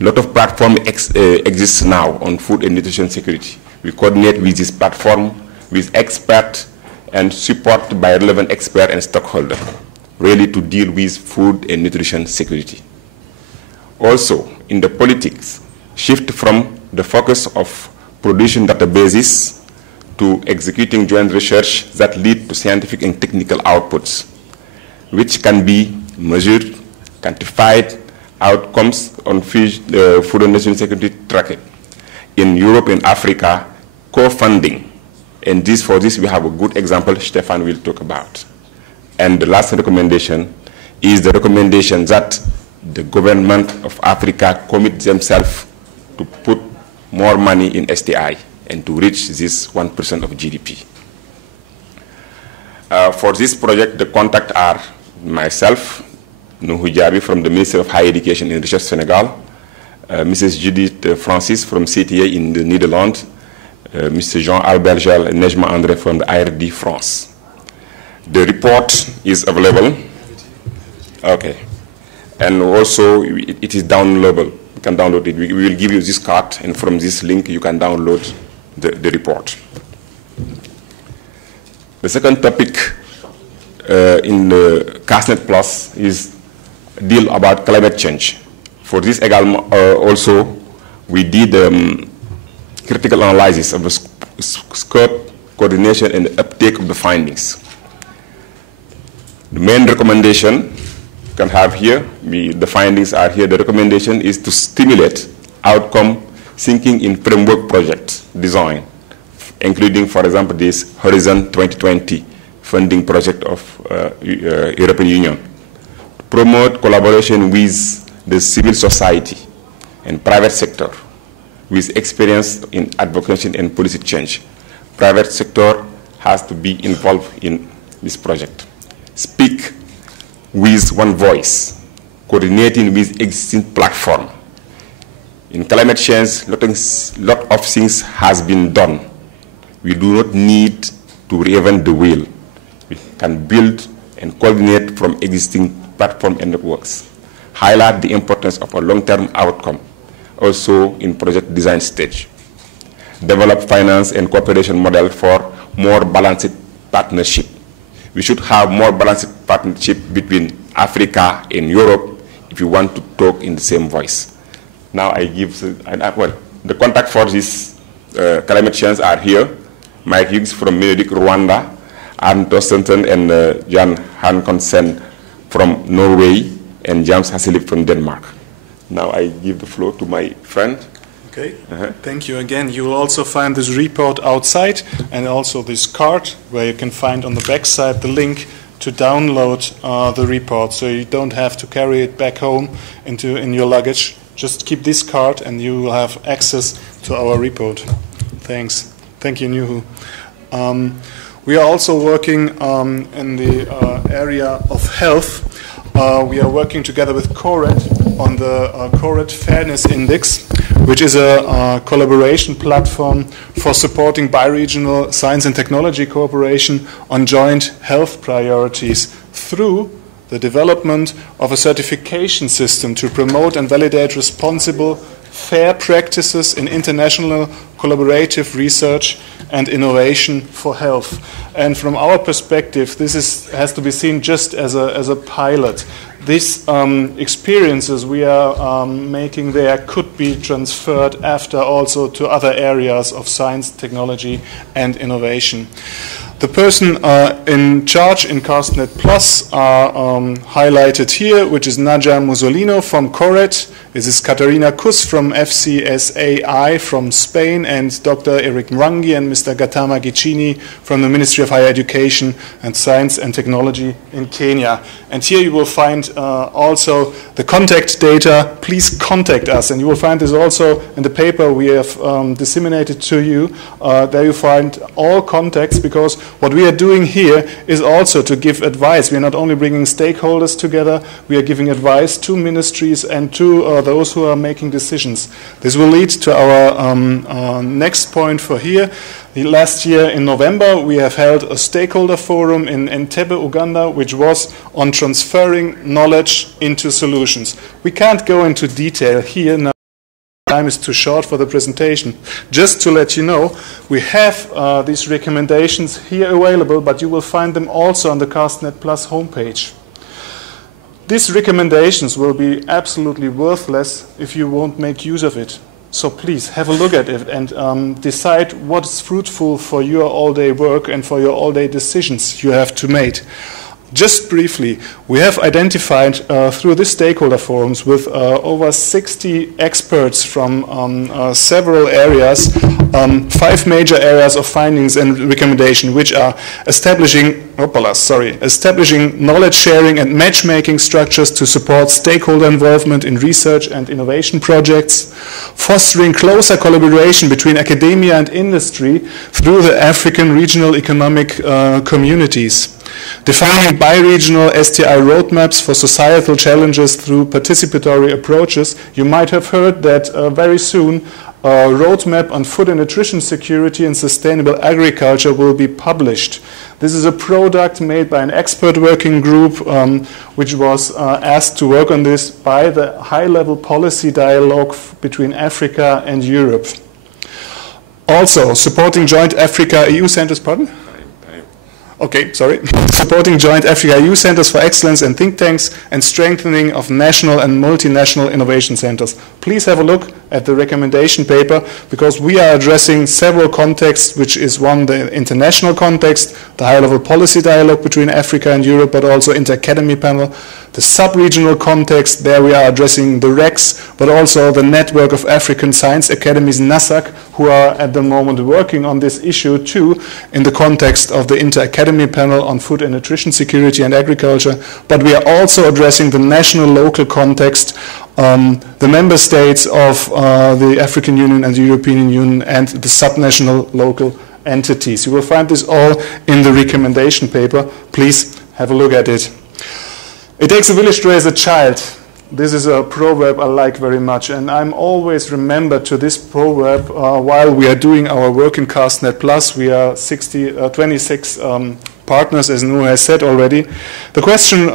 A lot of platforms exist now on food and nutrition security. We coordinate with this platform, with experts, and support by relevant experts and stakeholders, really to deal with food and nutrition security. Also, in the politics, shift from the focus of producing databases to executing joint research that lead to scientific and technical outputs, which can be measured, quantified outcomes on food and nutrition security tracking. In Europe and Africa, co-funding, and for this we have a good example Stefan will talk about. And the last recommendation is the recommendation that the government of Africa commit themselves to put more money in STI and to reach this 1% of GDP. For this project, the contacts are myself, Nuhu Jabi from the Ministry of Higher Education and Research Senegal, Mrs. Judith Francis from CTA in the Netherlands, Mr. Jean-Albert Gel and Nejma André from the IRD France. The report is available. Okay. And also, it is downloadable. You can download it. We will give you this card, and from this link, you can download the report. The second topic in the CASNET Plus is deal about climate change. For this also, we did critical analysis of the scope, coordination, and uptake of the findings. The main recommendation you can have here, the findings are here. The recommendation is to stimulate outcome thinking in framework project design, including, for example, this Horizon 2020 funding project of European Union. Promote collaboration with the civil society and private sector with experience in advocacy and policy change. Private sector has to be involved in this project. Speak with one voice, coordinating with existing platform. In climate change, lot of things has been done. We do not need to reinvent the wheel. We can build and coordinate from existing platform and networks. Highlight the importance of a long-term outcome, also in project design stage. Develop finance and cooperation model for more balanced partnership. We should have more balanced partnership between Africa and Europe if you want to talk in the same voice. Now I give, the contact for this climate change are here. Mike Hughes from Medic Rwanda, Arne Torstensen and Jan Hankonsen from Norway, and James Hasselip from Denmark. Now I give the floor to my friend. Okay, thank you again. You will also find this report outside and also this card where you can find on the back side the link to download the report, so you don't have to carry it back home in your luggage. Just keep this card and you will have access to our report. Thanks. Thank you, Nuhu. We are also working in the area of health. We are working together with CORED on the Corporate Fairness Index, which is a collaboration platform for supporting bi-regional science and technology cooperation on joint health priorities through the development of a certification system to promote and validate responsible, fair practices in international collaborative research and innovation for health. And from our perspective, this has to be seen just as a pilot. These experiences we are making there could be transferred after also to other areas of science, technology, and innovation. The person in charge in CastNet Plus are highlighted here, which is Nadia Musolino from CORET. This is Katarina Kus from FCSAI from Spain, and Dr. Eric Mrangi and Mr. Gatama Gicini from the Ministry of Higher Education and Science and Technology in Kenya. And here you will find also the contact data. Please contact us, and you will find this also in the paper we have disseminated to you. There you find all contacts, because what we are doing here is also to give advice. We are not only bringing stakeholders together, we are giving advice to ministries and to those who are making decisions. This will lead to our next point for here. Last year in November, we have held a stakeholder forum in Entebbe, Uganda, which was on transferring knowledge into solutions. We can't go into detail here now. Time is too short for the presentation. Just to let you know, we have these recommendations here available, but you will find them also on the CastNet Plus homepage. These recommendations will be absolutely worthless if you won't make use of it. So please have a look at it and decide what is fruitful for your all-day work and for your all-day decisions you have to make. Just briefly, we have identified through the stakeholder forums with over 60 experts from several areas, 5 major areas of findings and recommendation, which are establishing knowledge sharing and matchmaking structures to support stakeholder involvement in research and innovation projects, fostering closer collaboration between academia and industry through the African regional economic communities, defining bi-regional STI roadmaps for societal challenges through participatory approaches. You might have heard that very soon a roadmap on food and nutrition security and sustainable agriculture will be published. This is a product made by an expert working group which was asked to work on this by the high-level policy dialogue between Africa and Europe. Also, supporting joint Africa-EU centers, pardon? Okay, sorry. Supporting joint Africa-EU centers for excellence and think tanks, and strengthening of national and multinational innovation centers. Please have a look at the recommendation paper, because we are addressing several contexts, which is one, the international context, the high-level policy dialogue between Africa and Europe, but also inter-academy panel, the sub-regional context. There we are addressing the RECs, but also the network of African science academies, NASAC, who are at the moment working on this issue too, in the context of the inter-academy panel on food and nutrition security and agriculture. But we are also addressing the national local context, the member states of the African Union and the European Union, and the subnational local entities. You will find this all in the recommendation paper. Please have a look at it. It takes a village to raise a child. This is a proverb I like very much, and I'm always remembered to this proverb while we are doing our work in CastNet Plus. We are 26 partners, as Nu has said already. The question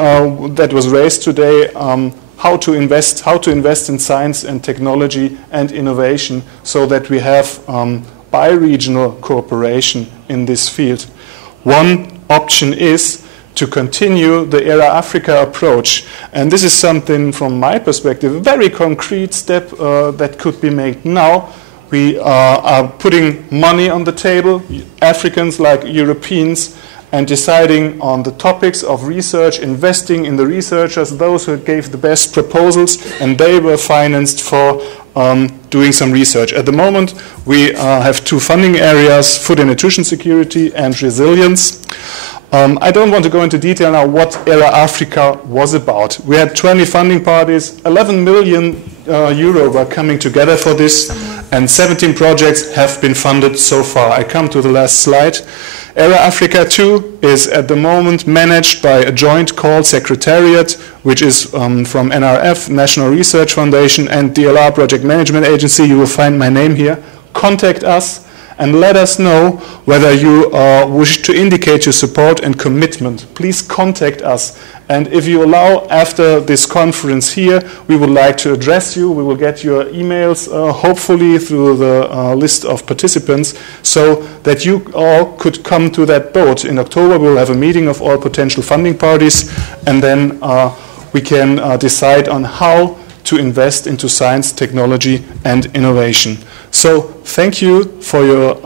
that was raised today, how to invest in science and technology and innovation so that we have bi-regional cooperation in this field. One option is to continue the ERA Africa approach. And this is something, from my perspective, a very concrete step that could be made now. We are putting money on the table, Africans like Europeans, and deciding on the topics of research, investing in the researchers, those who gave the best proposals, and they were financed for doing some research. At the moment, we have 2 funding areas, food and nutrition security and resilience. I don't want to go into detail now what ERA Africa was about. We had 20 funding parties, 11 million euro were coming together for this, and 17 projects have been funded so far. I come to the last slide. Area Africa 2 is at the moment managed by a joint call secretariat, which is from NRF, National Research Foundation, and DLR Project Management Agency. You will find my name here. Contact us and let us know whether you wish to indicate your support and commitment. Please contact us. And if you allow, after this conference here, we would like to address you. We will get your emails, hopefully through the list of participants, so that you all could come to that boat. In October, we'll have a meeting of all potential funding parties, and then we can decide on how to invest into science, technology, and innovation. So thank you for your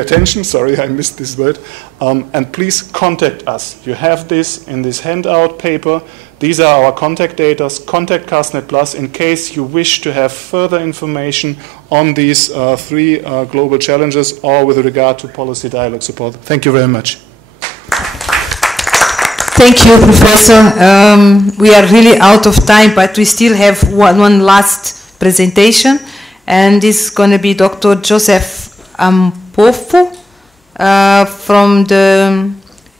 attention. Sorry, I missed this word. And please contact us. You have this in this handout paper. These are our contact data. Contact CastNet Plus in case you wish to have further information on these three global challenges or with regard to policy dialogue support. Thank you very much. Thank you, Professor. We are really out of time, but we still have one last presentation, and this is going to be Dr. Joseph Ampofu from the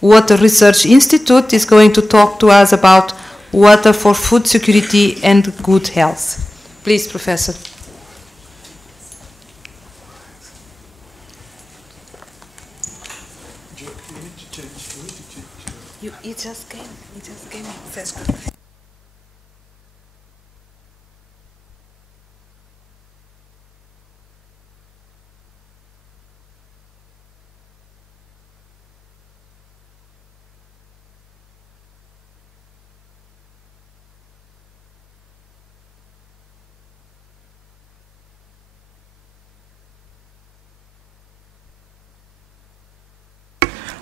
Water Research Institute. Is going to talk to us about water for food security and good health. Please, Professor. It just came. That's good.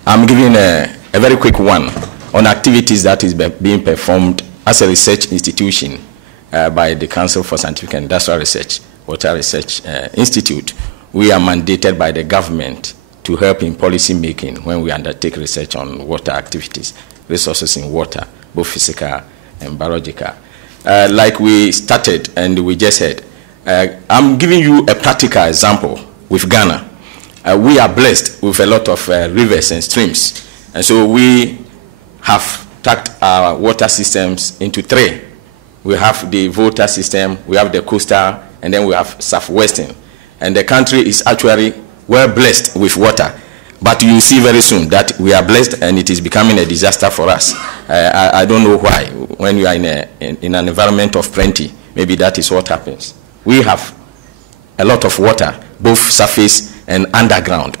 I'm giving a very quick one on activities that is being performed as a research institution by the Council for Scientific and Industrial Research, Water Research Institute. We are mandated by the government to help in policy making when we undertake research on water activities, resources in water, both physical and biological. Like we started and we just heard, I'm giving you a practical example with Ghana. We are blessed with a lot of rivers and streams, and so we have tucked our water systems into three. We have the Volta system, we have the coastal, and then we have southwestern. And the country is actually well blessed with water. But you see very soon that we are blessed and it is becoming a disaster for us. I don't know why. When you are in an environment of plenty, maybe that is what happens. We have a lot of water, both surface and underground.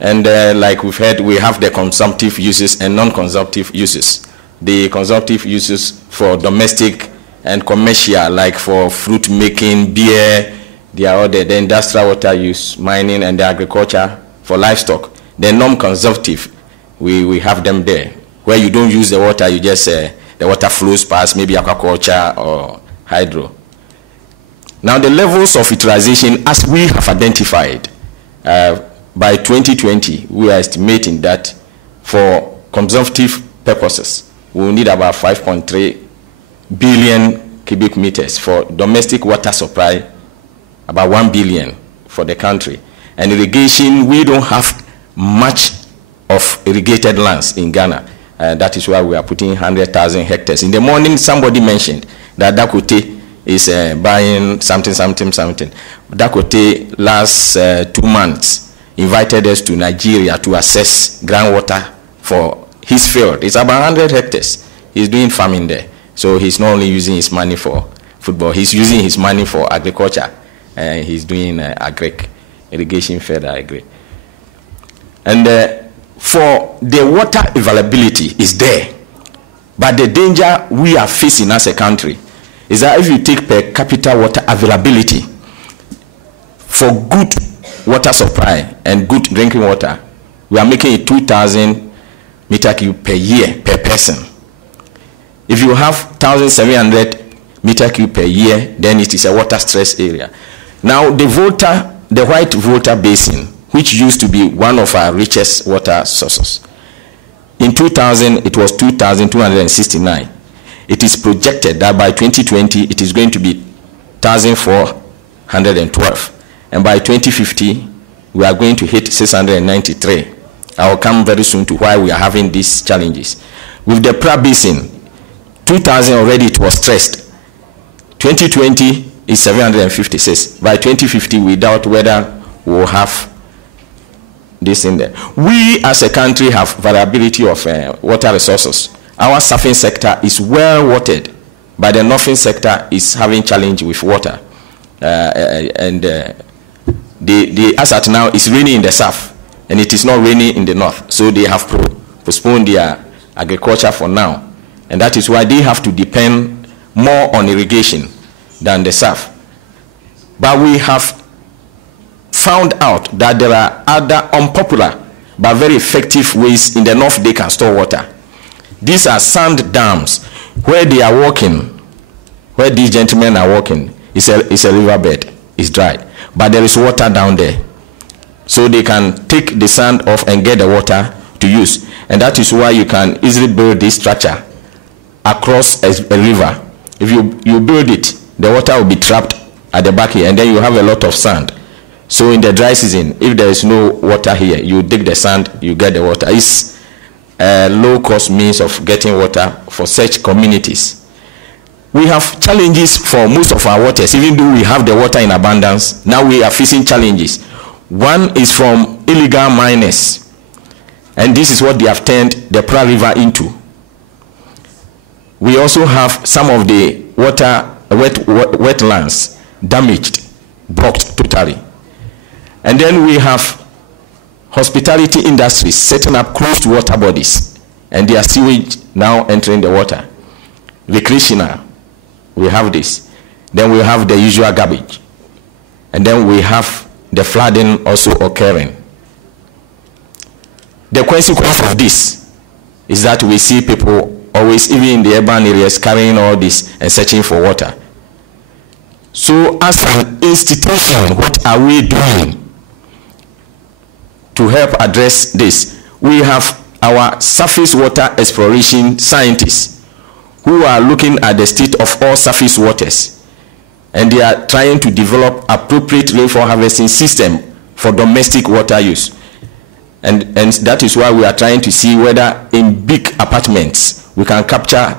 And like we've heard, we have the consumptive uses and non-consumptive uses. The consumptive uses for domestic and commercial, like for fruit making, beer, the industrial water use, mining, and the agriculture for livestock. The non-consumptive, we have them there. Where you don't use the water, you just, the water flows past maybe aquaculture or hydro. Now the levels of utilization, as we have identified, by 2020, we are estimating that for consumptive purposes, we will need about 5.3 billion cubic meters. For domestic water supply, about 1 billion for the country. And irrigation, we don't have much of irrigated lands in Ghana. That is why we are putting 100,000 hectares. In the morning, somebody mentioned that Dakote is buying something. Dakote, last 2 months, invited us to Nigeria to assess groundwater for his field. It's about 100 hectares. He's doing farming there. So he's not only using his money for football, he's using his money for agriculture. He's doing irrigation further agri. And for the water availability is there. But the danger we are facing as a country is that if you take per capita water availability for good water supply and good drinking water, we are making it 2,000 meter cube per year per person. If you have 1,700 meter cube per year, then it is a water stress area. Now the White Volta Basin, which used to be one of our richest water sources, in 2000 it was 2,269. It is projected that by 2020 it is going to be 1,412. And by 2050, we are going to hit 693. I will come very soon to why we are having these challenges. With the Pra Basin, 2000 already it was stressed. 2020 is 756. By 2050, we doubt whether we will have this in there. We as a country have variability of water resources. Our surfing sector is well watered, but the northern sector is having challenge with water. The as at now is raining in the south, and it is not raining in the north. So they have postponed their agriculture for now. And that is why they have to depend more on irrigation than the south. But we have found out that there are other unpopular but very effective ways in the north they can store water. These are sand dams where they are walking, where these gentlemen are walking. It's a riverbed, it's dry, but there is water down there. So they can take the sand off and get the water to use. And that is why you can easily build this structure across a river. If you build it, the water will be trapped at the back here, and then you have a lot of sand. So in the dry season, if there is no water here, you dig the sand, you get the water. It's a low-cost means of getting water for such communities. We have challenges for most of our waters. Even though we have the water in abundance, now we are facing challenges. One is from illegal miners, and this is what they have turned the Pra River into. We also have some of the wetlands damaged, blocked totally. And then we have hospitality industries setting up closed water bodies, and their sewage now entering the water. Recreational, we have this. Then we have the usual garbage. And then we have the flooding also occurring. The consequence of this is that we see people always, even in the urban areas, carrying all this and searching for water. So as an institution, what are we doing to help address this? We have our surface water exploration scientists who are looking at the state of all surface waters, and they are trying to develop appropriate rainfall harvesting system for domestic water use. And that is why we are trying to see whether in big apartments we can capture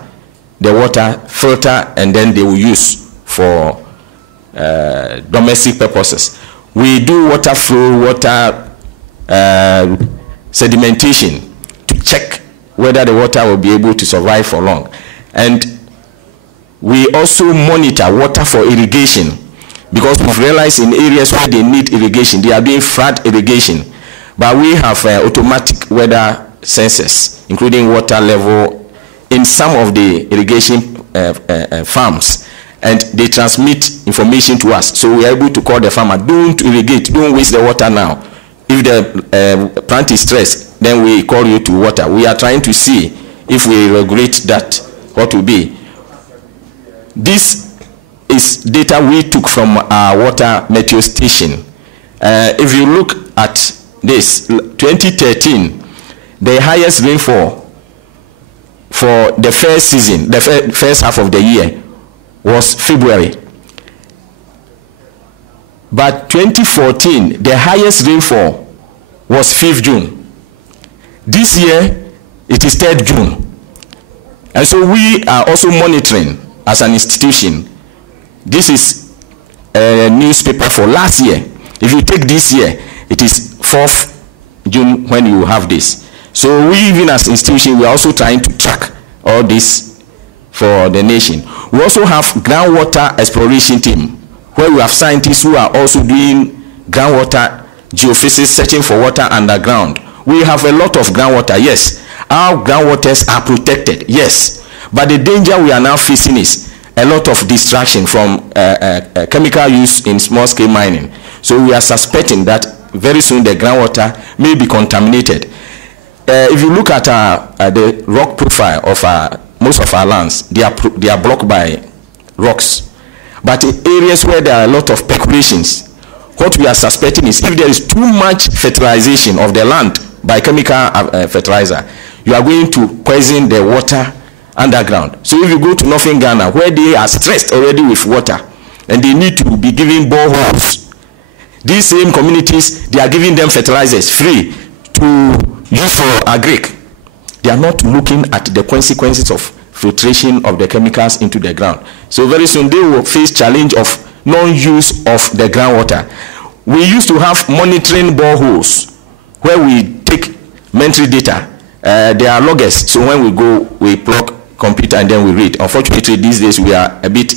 the water, filter, and then they will use for domestic purposes. We do water flow, water sedimentation to check whether the water will be able to survive for long. And we also monitor water for irrigation, because we've realized in areas where they need irrigation, they are doing flood irrigation. But we have automatic weather sensors, including water level, in some of the irrigation farms, and they transmit information to us. So we are able to call the farmer, don't irrigate, don't waste the water now. If the plant is stressed, then we call you to water. We are trying to see if we regulate that, what will be. This is data we took from our water meteo station. If you look at this, 2013, the highest rainfall for the first season, the first half of the year, was February. But 2014, the highest rainfall was 5th June. This year, it is 3rd June. And so we are also monitoring as an institution. This is a newspaper for last year. If you take this year, it is 4th June when you have this. So we, even as an institution, we are also trying to track all this for the nation. We also have groundwater exploration team, where we have scientists who are also doing groundwater geophysics, searching for water underground. We have a lot of groundwater, yes. Our groundwaters are protected, yes. But the danger we are now facing is a lot of distraction from chemical use in small-scale mining. So we are suspecting that very soon the groundwater may be contaminated. If you look at the rock profile of most of our lands, they are blocked by rocks. But in areas where there are a lot of percolations, what we are suspecting is if there is too much fertilization of the land by chemical fertilizer, you are going to poison the water underground. So if you go to northern Ghana, where they are stressed already with water, and they need to be given boreholes, these same communities, they are giving them fertilizers free to use for agric. They are not looking at the consequences of filtration of the chemicals into the ground. So very soon they will face challenge of non-use of the groundwater. We used to have monitoring boreholes where we take metry data. There are loggers, so when we go, we plug computer and then we read. Unfortunately, these days we are a bit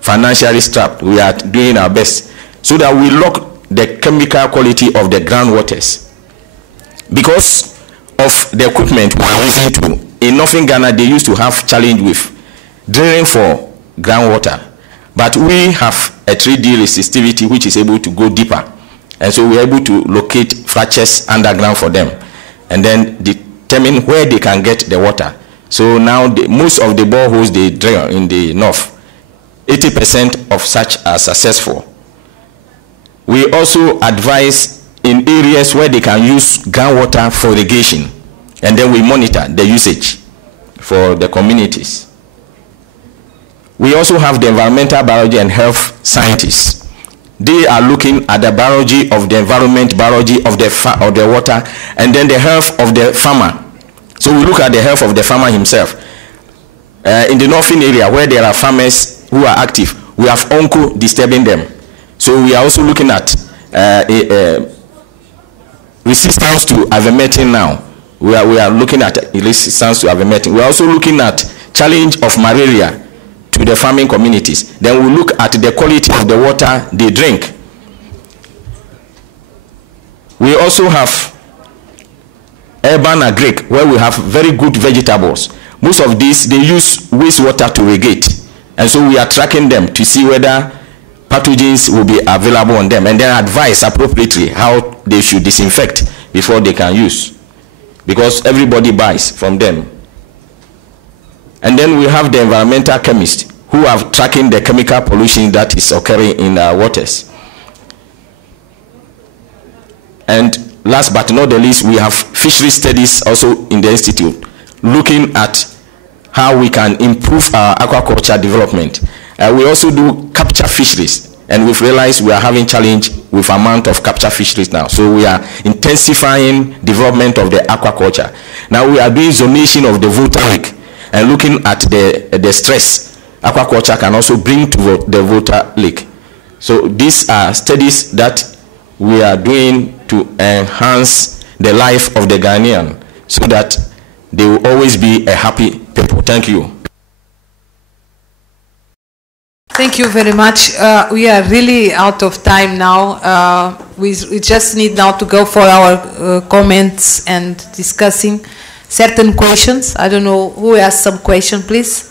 financially strapped. We are doing our best so that we log the chemical quality of the groundwaters. Because of the equipment we are using to, in Northern Ghana, they used to have challenge with drilling for groundwater. But we have a 3D resistivity which is able to go deeper. And so we are able to locate fractures underground for them and then determine where they can get the water. So now most of the boreholes they drill in the north, 80% of such are successful. We also advise in areas where they can use groundwater for irrigation, and then we monitor the usage for the communities. We also have the environmental biology and health scientists. They are looking at the biology of the environment, biology of the water, and then the health of the farmer. So we look at the health of the farmer himself. In the northern area where there are farmers who are active, we have onco disturbing them. So we are also looking at resistance to ivermectin now. We are looking at resistance to ivermectin. We are also looking at challenge of malaria to the farming communities. Then we look at the quality of the water they drink. We also have urban agric, where we have very good vegetables. Most of these, they use wastewater to irrigate. And so we are tracking them to see whether pathogens will be available on them, and then advise appropriately how they should disinfect before they can use, because everybody buys from them. And then we have the environmental chemists who are tracking the chemical pollution that is occurring in our waters. And last but not the least, we have fishery studies also in the institute, looking at how we can improve our aquaculture development. We also do capture fisheries, and we've realized we are having challenge with amount of capture fisheries now. So we are intensifying development of the aquaculture. Now we are doing zonation of the Volta Lake and looking at the stress aquaculture can also bring to the Volta Lake. So these are studies that we are doing to enhance the life of the Ghanaian so that they will always be a happy people. Thank you. Thank you very much. We are really out of time now. We just need now to go for our comments and discussing certain questions. I don't know who has some question, please.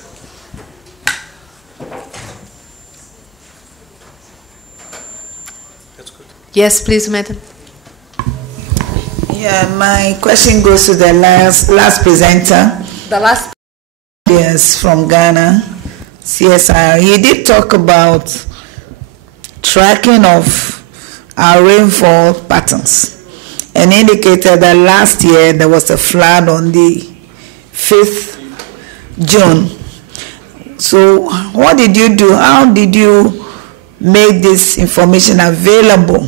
That's good. Yes, please, madam. Yeah, my question goes to the last presenter. The last. Yes, from Ghana, CSIR. He did talk about tracking of our rainfall patterns and indicated that last year there was a flood on the 5th June. So what did you do? How did you make this information available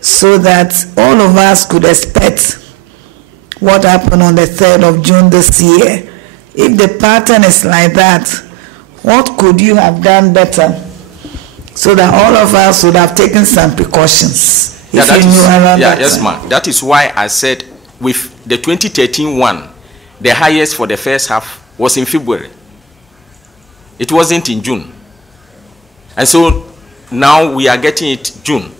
so that all of us could expect what happened on the 3rd of June this year? If the pattern is like that, what could you have done better so that all of us would have taken some precautions? Yes, ma'am. That is why I said with the 2013 one, the highest for the first half was in February. It wasn't in June. And so now we are getting it June.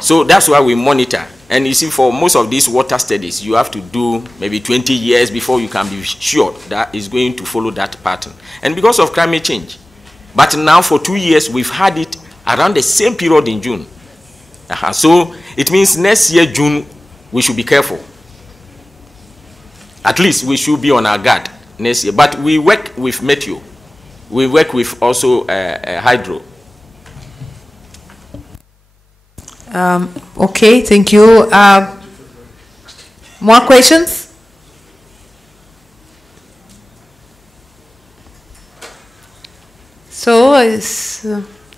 So that's why we monitor. And you see, for most of these water studies, you have to do maybe 20 years before you can be sure that is going to follow that pattern. And because of climate change. But now for 2 years, we've had it around the same period in June. So it means next year, June, we should be careful. At least we should be on our guard next year. But we work with Meteo. We work with also Hydro. Okay, thank you. More questions? So,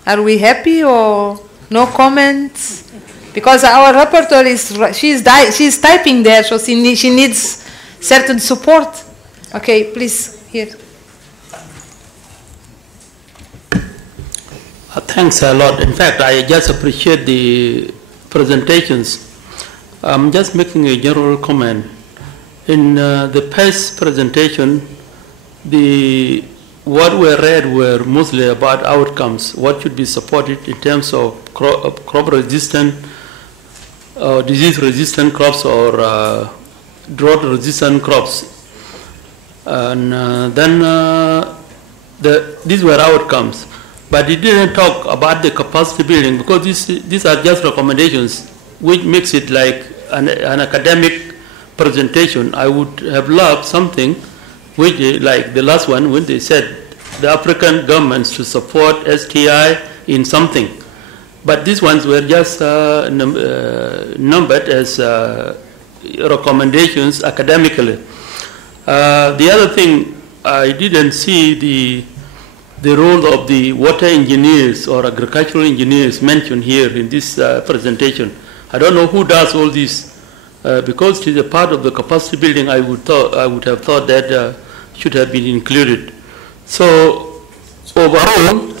are we happy or? No comments? Because our rapporteur she's typing there, so she needs certain support. Okay, please, here. Thanks a lot. In fact, I just appreciate the presentations. I'm just making a general comment. In the past presentation, what we read were mostly about outcomes, what should be supported in terms of crop resistant, disease resistant crops or drought resistant crops. And these were outcomes. But it didn't talk about the capacity building, because these are just recommendations, which makes it like an academic presentation. I would have loved something which, like the last one, when they said the African governments to support STI in something. But these ones were just numbered as recommendations academically. The other thing, I didn't see the role of the water engineers or agricultural engineers mentioned here in this presentation. I don't know who does all this, because it is a part of the capacity building. I would have thought that should have been included. So overall,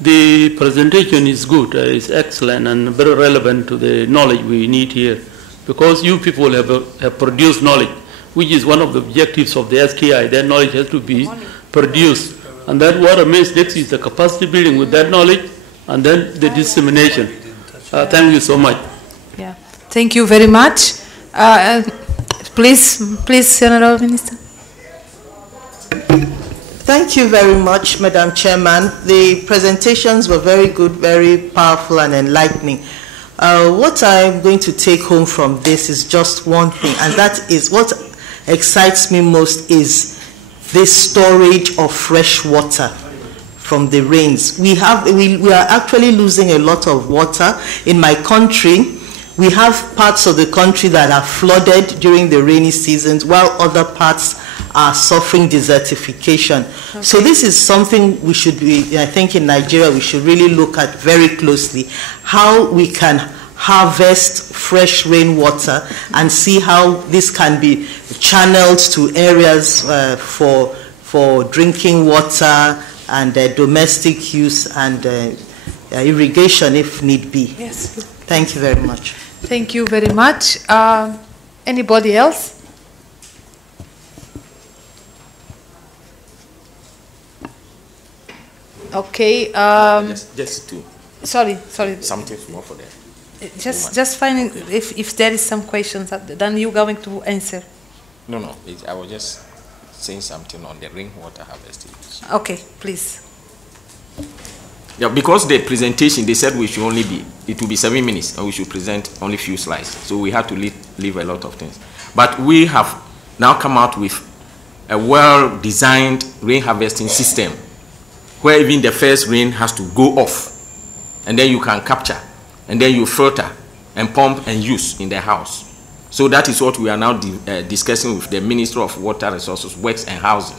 the presentation is good, it's excellent and very relevant to the knowledge we need here, because you people have produced knowledge, which is one of the objectives of the STI. That knowledge has to be produced. And that what remains next is the capacity building with that knowledge, and then the dissemination. Thank you so much. Yeah, thank you very much. Please, General Minister. Thank you very much, Madam Chairman. The presentations were very good, very powerful and enlightening. What I'm going to take home from this is just one thing, and that is what excites me most is this storage of fresh water from the rains. We are actually losing a lot of water. In my country, we have parts of the country that are flooded during the rainy seasons, while other parts are suffering desertification. Okay. So this is something we should be, I think in Nigeria, we should really look at very closely, how we can harvest fresh rainwater and see how this can be channeled to areas for drinking water and domestic use and irrigation if need be. Yes. Thank you very much. Thank you very much. Anybody else? Okay. Just two. Sorry. Something more for them. Just find if there is some questions, then you're going to answer. No. I was just saying something on the rainwater harvesting. Okay, please. Yeah, because the presentation, they said it will be 7 minutes, and we should present only few slides. So we had to leave a lot of things. But we have now come out with a well-designed rain harvesting system, where even the first rain has to go off, and then you can capture, and then you filter and pump and use in the house. So that is what we are now discussing with the Minister of Water Resources, Works and Housing,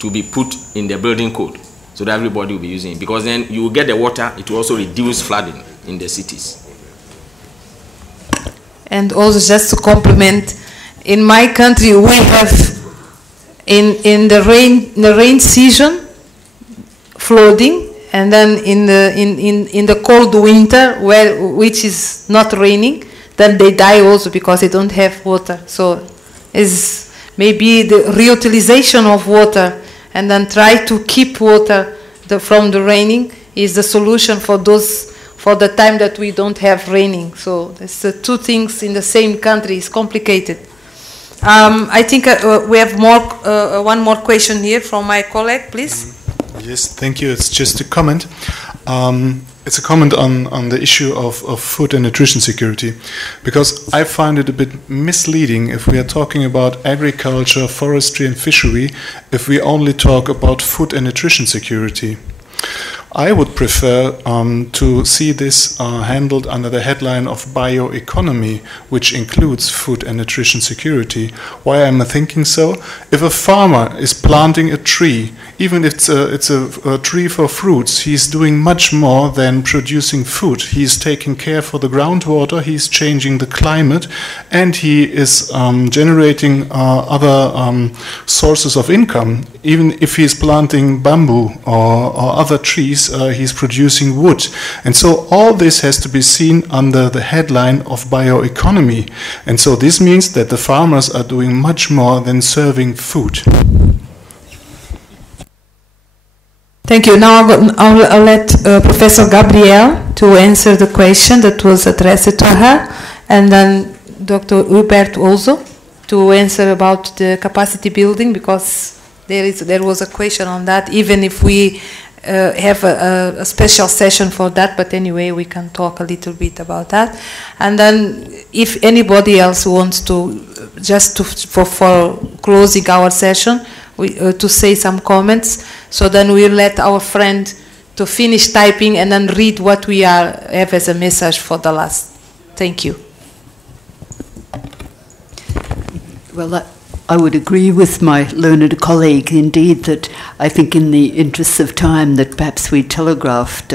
to be put in the building code, so that everybody will be using it. Because then you will get the water, it will also reduce flooding in the cities. And also just to complement, in my country we have in the rain season flooding, and then in the cold winter which is not raining, then they die also because they don't have water. So is maybe the reutilization of water and then try to keep water from the raining is the solution for the time that we don't have raining. So it's the two things in the same country. It's complicated. I think we have one more question here from my colleague, please. Yes, thank you. It's just a comment. It's a comment on the issue of food and nutrition security, because I find it a bit misleading if we are talking about agriculture, forestry and fishery, if we only talk about food and nutrition security. I would prefer to see this handled under the headline of bioeconomy, which includes food and nutrition security. Why am I thinking so? If a farmer is planting a tree, even if it's a tree for fruits, he's doing much more than producing food. He's taking care for the groundwater, he's changing the climate, and he is generating other sources of income. Even if he's planting bamboo or other trees, he's producing wood. And so all this has to be seen under the headline of bioeconomy. And so this means that the farmers are doing much more than serving food. Thank you. Now I'll let Professor Gabrielle to answer the question that was addressed to her, and then Dr. Hubert also to answer about the capacity building, because there was a question on that, even if we have a special session for that, but anyway, we can talk a little bit about that. And then if anybody else wants to, just for closing our session, to say some comments, so then we'll let our friend to finish typing and then read what we have as a message for the last. Thank you. Well, I would agree with my learned colleague, indeed, that I think in the interests of time that perhaps we telegraphed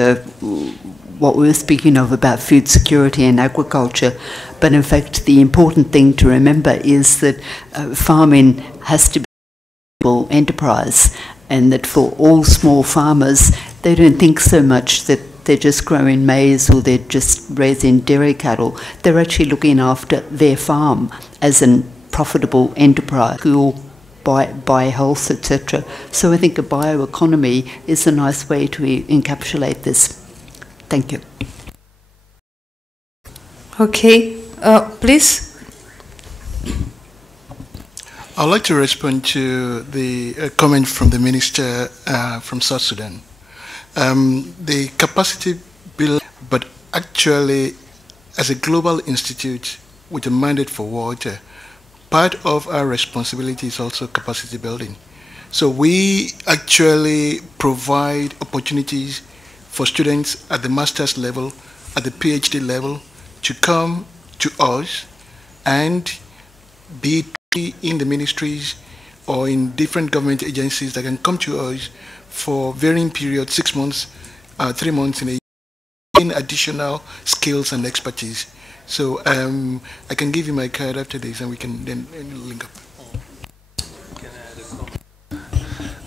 what we were speaking of about food security and agriculture, but in fact the important thing to remember is that farming has to be an enterprise, and that for all small farmers, they don't think so much that they're just growing maize or they're just raising dairy cattle. They're actually looking after their farm as a profitable enterprise, by health, etc. So I think a bioeconomy is a nice way to encapsulate this. Thank you. Okay, please. I'd like to respond to the comment from the minister from South Sudan. The capacity build, but actually as a global institute with a mandate for water, part of our responsibility is also capacity building. So we actually provide opportunities for students at the master's level, at the PhD level, to come to us and be in the ministries or in different government agencies that can come to us for varying periods, 6 months, 3 months in a year, in additional skills and expertise. So I can give you my card after this and we can then link up.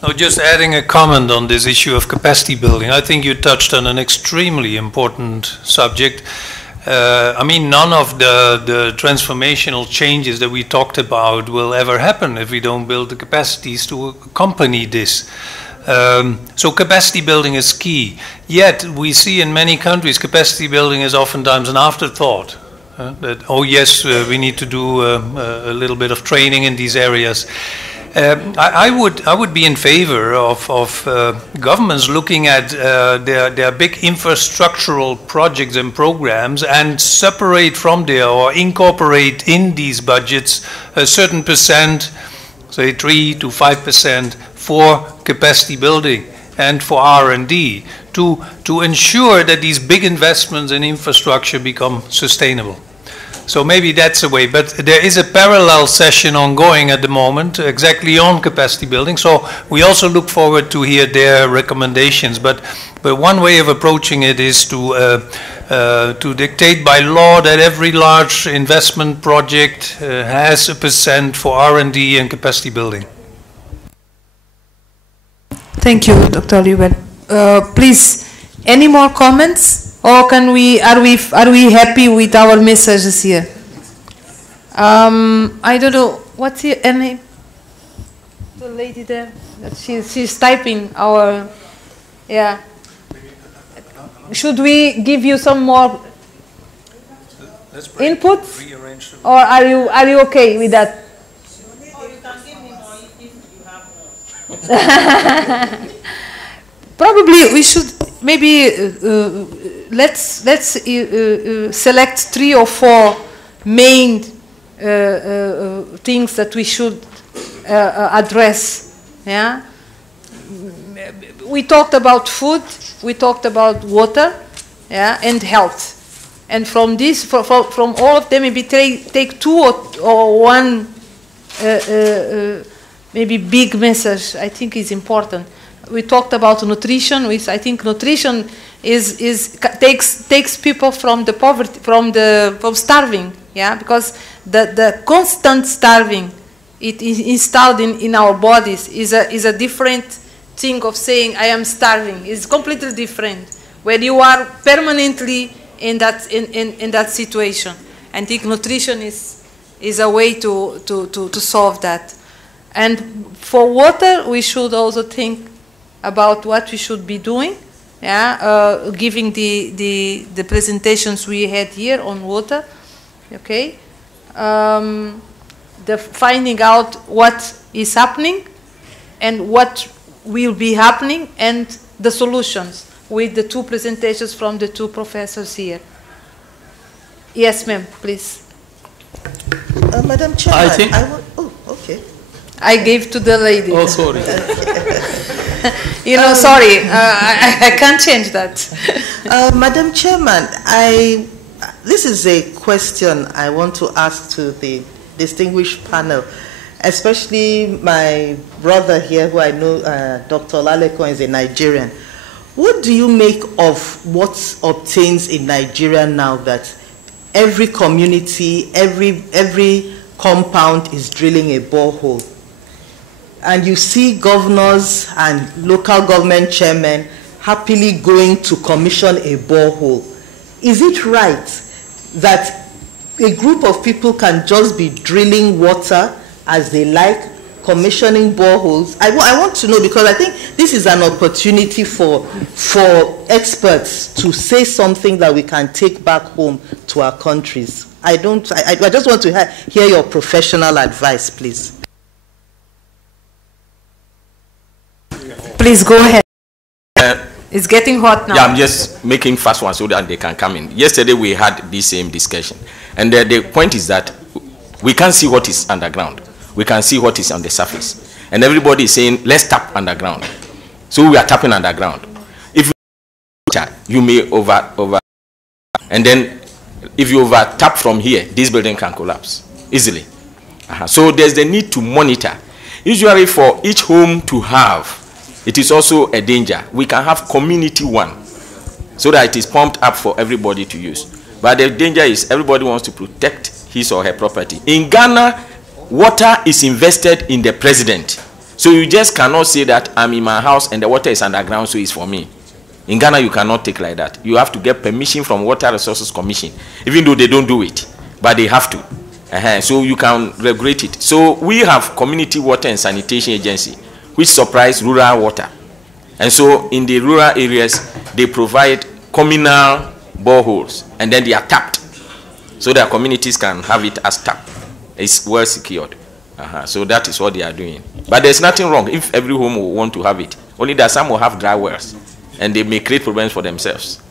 No, just adding a comment on this issue of capacity building. I think you touched on an extremely important subject. I mean, none of the transformational changes that we talked about will ever happen if we don't build the capacities to accompany this. So capacity building is key. Yet we see in many countries capacity building is oftentimes an afterthought. That, oh yes, we need to do a little bit of training in these areas. I would be in favor of governments looking at their big infrastructural projects and programs and separate from there or incorporate in these budgets a certain percent, say 3 to 5%, for capacity building and for R&D to ensure that these big investments in infrastructure become sustainable. So maybe that's a way, but there is a parallel session ongoing at the moment exactly on capacity building, so we also look forward to hear their recommendations. But one way of approaching it is to dictate by law that every large investment project has a percent for R&D and capacity building. Thank you, Dr. Lubel. Please, any more comments? Or can we? Are we happy with our messages here? I don't know. What's your name? The lady there. She's typing our. Yeah. Should we give you some more input? Or are you okay with that? Or you can give me more if you have. Probably we should maybe let's select 3 or 4 main things that we should address. Yeah, we talked about food, we talked about water, yeah, and health. And from this, from all of them, maybe take two or one maybe big message I think is important. We talked about nutrition, which I think nutrition takes people from the poverty, from starving, yeah, because the constant starving it is installed in our bodies is a different thing of saying I am starving. It's completely different when you are permanently in that situation. I think nutrition is a way to solve that. And for water, we should also think about what we should be doing. Yeah, giving the presentations we had here on water. Okay, the finding out what is happening and what will be happening and the solutions with the two presentations from the two professors here. Yes, ma'am, please. Madam Chairman, I think. Oh, okay. I gave to the lady. Oh, sorry. You know, sorry, I can't change that. Madam Chairman, this is a question I want to ask to the distinguished panel, especially my brother here, who I know, Dr. Lalekon, is a Nigerian. What do you make of what obtains in Nigeria now that every community, every compound is drilling a borehole? And you see governors and local government chairmen happily going to commission a borehole. Is it right that a group of people can just be drilling water as they like, commissioning boreholes? I want to know, because I think this is an opportunity for experts to say something that we can take back home to our countries. I just want to hear your professional advice, please. Please go ahead. It's getting hot now. Yeah, I'm just making fast ones so that they can come in. Yesterday we had this same discussion. And the point is that we can't see what is underground. We can see what is on the surface. And everybody is saying, let's tap underground. So we are tapping underground. If you may over. And then if you over tap from here, this building can collapse easily. So there's the need to monitor. Usually for each home to have, it is also a danger. We can have community one so that it is pumped up for everybody to use. But the danger is everybody wants to protect his or her property. In Ghana, water is invested in the president. So you just cannot say that I'm in my house and the water is underground, so it's for me. In Ghana, you cannot take like that. You have to get permission from Water Resources Commission, even though they don't do it, but they have to. So you can regulate it. So we have Community Water and Sanitation Agency, which supplies rural water. And so in the rural areas, they provide communal boreholes, and then they are tapped, so that communities can have it as tap. It's well secured. So that is what they are doing. But there's nothing wrong if every home will want to have it. Only that some will have dry wells, and they may create problems for themselves,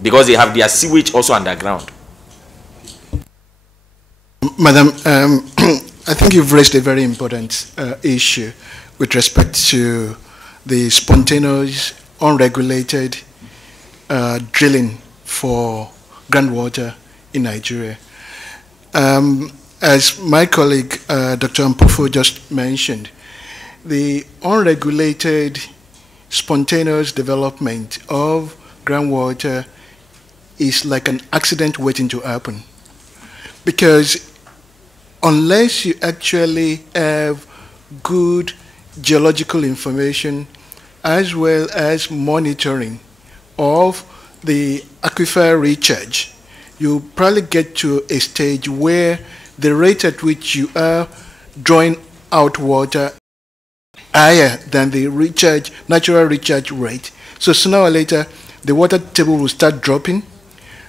because they have their sewage also underground. Madam, I think you've raised a very important issue with respect to the spontaneous, unregulated drilling for groundwater in Nigeria. As my colleague, Dr. Ampofo, just mentioned, the unregulated, spontaneous development of groundwater is like an accident waiting to happen. Because unless you actually have good geological information as well as monitoring of the aquifer recharge, you probably get to a stage where the rate at which you are drawing out water higher than the recharge, natural recharge rate. So sooner or later, the water table will start dropping.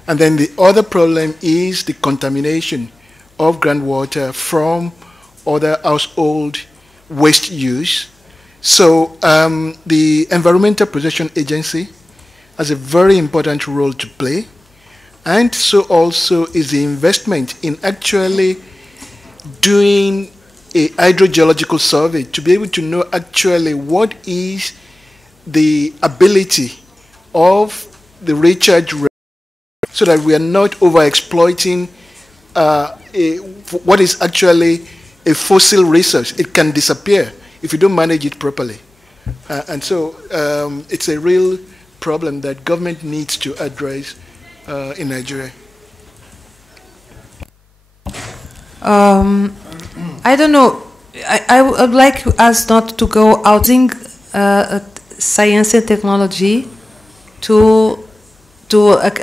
And then the other problem is the contamination of groundwater from other household waste use. So the Environmental Protection Agency has a very important role to play. And so also is the investment in actually doing a hydrogeological survey to be able to know actually what is the ability of the recharge rate so that we are not over-exploiting what is actually a fossil resource. It can disappear if you don't manage it properly. And so it's a real problem that government needs to address in Nigeria. I don't know. I would like us not to go out using science and technology to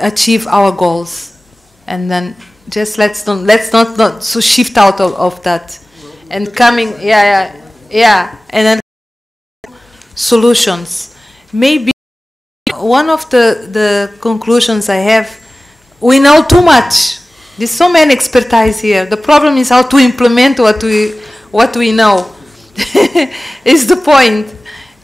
achieve our goals, and then just let's not so shift out of that, and coming and then solutions. Maybe one of the conclusions I have, we know too much. There's so many expertise here. The problem is how to implement what we know. Is the point.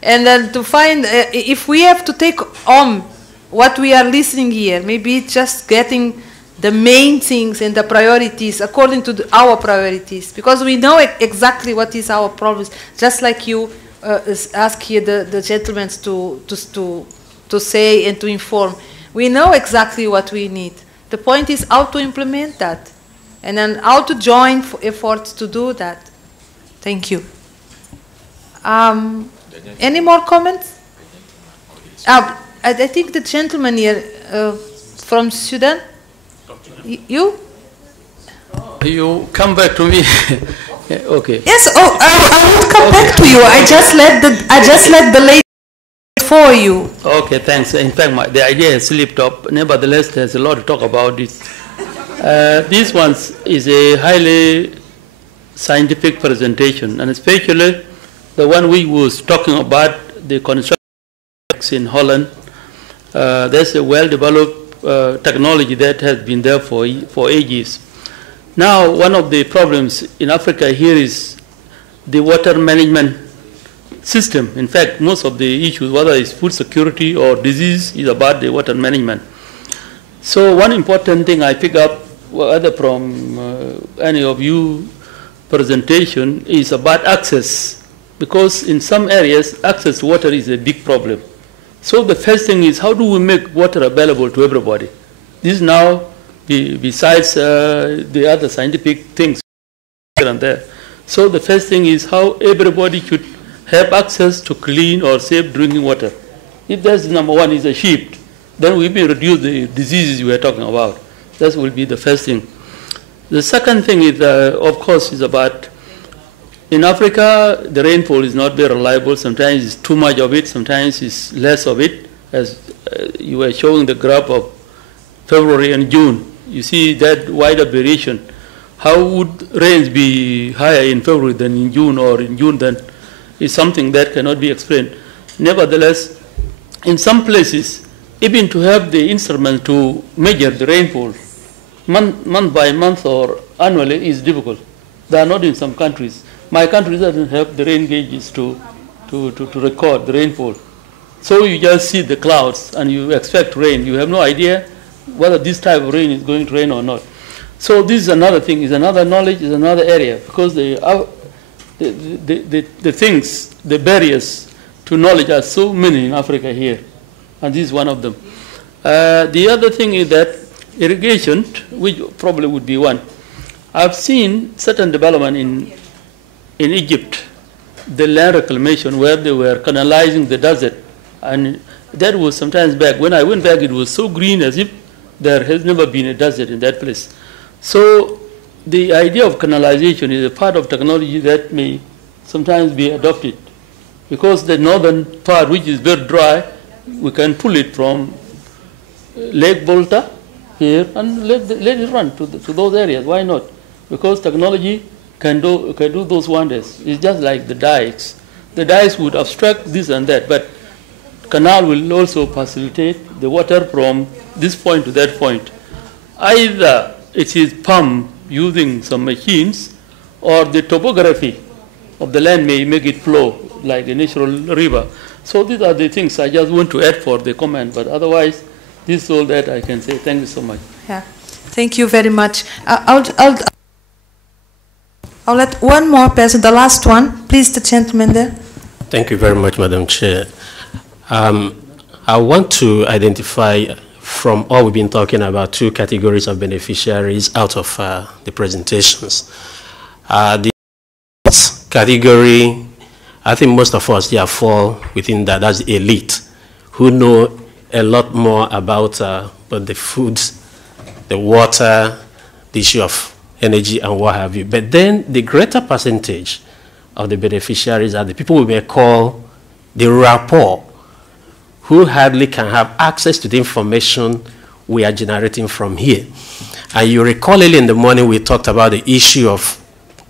And then to find, if we have to take on what we are listening here, maybe it's just getting the main things and the priorities according to our priorities, because we know exactly what is our problems. Just like you ask here the gentlemen to say and to inform. We know exactly what we need. The point is how to implement that, and then how to join efforts to do that. Thank you. Any more comments? I think the gentleman here from Sudan. You? You come back to me. Okay. Yes. Oh, I will come back to you. I just let the lady for you. Okay, thanks. In fact, the idea has slipped up. Nevertheless, there's a lot to talk about this. This one is a highly scientific presentation, and especially the one we was talking about, the construction in Holland. There's a well-developed technology that has been there for ages. Now, one of the problems in Africa here is the water management system. In fact, most of the issues, whether it's food security or disease, is about the water management. So one important thing I pick up, whether from any of you presentation, is about access. Because in some areas, access to water is a big problem. So the first thing is, how do we make water available to everybody? This is now, besides the other scientific things here and there. So the first thing is how everybody should have access to clean or safe drinking water. If that's number one is achieved, then we will reduce the diseases we are talking about. That will be the first thing. The second thing is, of course, is about, in Africa, the rainfall is not very reliable. Sometimes it's too much of it, sometimes it's less of it. As you were showing the graph of February and June, you see that wider variation. How would rains be higher in February than in June, or in June than, is something that cannot be explained. Nevertheless, in some places, even to have the instrument to measure the rainfall month by month or annually is difficult. They are not in some countries. My country doesn't have the rain gauges to record the rainfall. So you just see the clouds and you expect rain. You have no idea whether this type of rain is going to rain or not. So this is another thing, is another knowledge, is another area, because the things, the barriers to knowledge are so many in Africa here, and this is one of them. The other thing is that irrigation, which probably would be one. I've seen certain development in Egypt, the land reclamation, where they were canalizing the desert, and that was sometimes back. When I went back, it was so green as if there has never been a desert in that place. So the idea of canalization is a part of technology that may sometimes be adopted, because the northern part, which is very dry, we can pull it from Lake Volta here and let it run to those areas. Why not? Because technology can do those wonders. It's just like the dikes. The dikes would obstruct this and that, but canal will also facilitate the water from this point to that point. Either it is pumped using some machines, or the topography of the land may make it flow like a natural river. So these are the things I just want to add for the comment, but otherwise, this is all that I can say. Thank you so much. Yeah, thank you very much. I'll let one more person, the last one. Please, the gentleman there. Thank you very much, Madam Chair. I want to identify from all we've been talking about 2 categories of beneficiaries out of the presentations. The category, I think most of us here fall within that. That's the elite, who know a lot more about both the foods, the water, the issue of energy and what have you. But then the greater percentage of the beneficiaries are the people we may call the rural poor, who hardly can have access to the information we are generating from here. And you recall early in the morning we talked about the issue of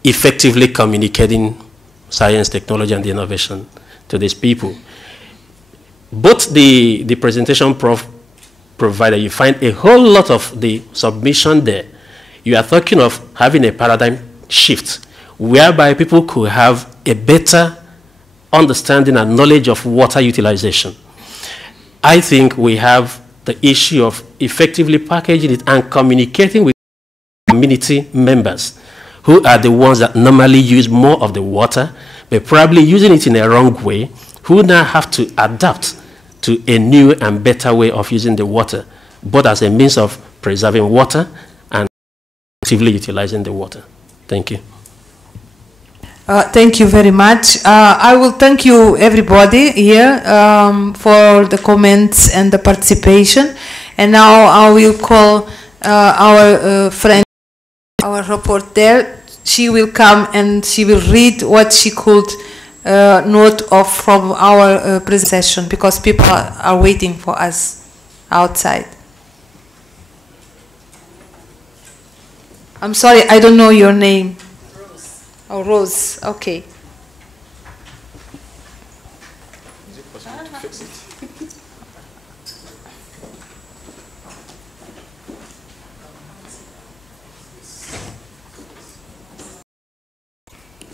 effectively communicating science, technology, and innovation to these people. Both the presentation provided, you find a whole lot of the submission there. You are talking of having a paradigm shift, whereby people could have a better understanding and knowledge of water utilization. I think we have the issue of effectively packaging it and communicating with community members, who are the ones that normally use more of the water, but probably using it in a wrong way, who now have to adapt to a new and better way of using the water, both as a means of preserving water and actively utilizing the water. Thank you. Thank you very much. I will thank you, everybody here, for the comments and the participation. And now I will call our friend, our reporter. She will come and she will read what she could note of from our presentation, because people are waiting for us outside. I'm sorry, I don't know your name. Oh, Rose, okay. Is it possible to fix it?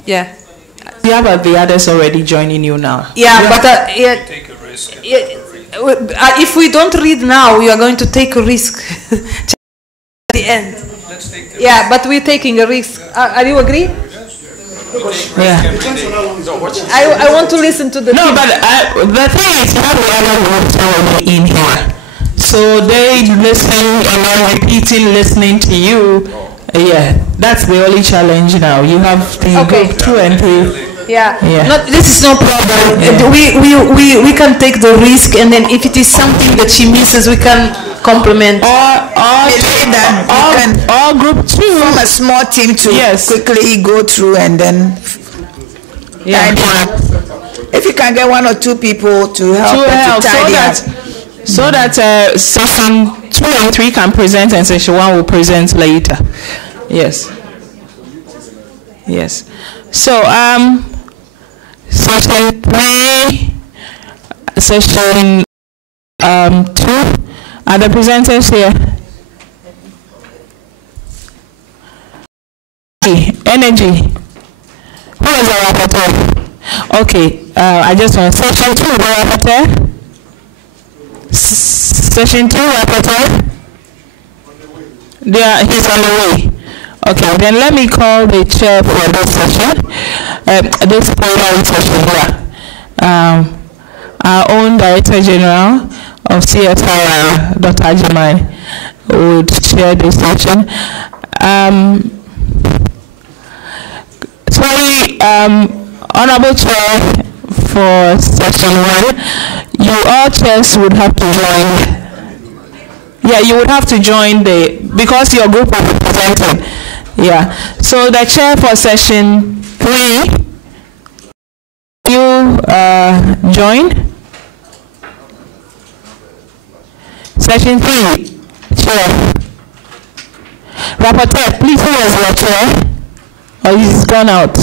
Yeah. Yeah, but the others already joining you now. Yeah, but Take a risk. if we don't read now, we are going to take a risk at the end. Let's take the Yeah, but we're taking a risk. Are you agree? Yeah. I want to listen to the No, team. but the thing is, you have the other groups already in here. So they listen and are repeating, listening to you. Yeah, that's the only challenge now. You have the group 2 and 3. Yeah, Yeah. Not, this is no problem. We can take the risk, and then if it is something that she misses, we can complement. Or group 2. Form a small team to quickly go through and then if you can get 1 or 2 people to help to tidy up. So that session 2 and 3 can present and session 1 will present later. Yes. Yes. So session 3, session 2, are the presenters here? Energy. Who is the rapporteur? Okay, I just want session 2, the rapporteur. Session 2, rapporteur. He's on the way. Okay, then let me call the chair for this session. This plenary session here. Our own Director General of CSIR, Dr. Ajimai, would chair this session. Sorry, Honorable Chair, for session 1, you all chairs would have to join. Yeah, you would have to join because your group will be presenting. Yeah. So the chair for session 3, you join? Session 3, chair. Rapporteur, please, who was your chair? Or he's gone out?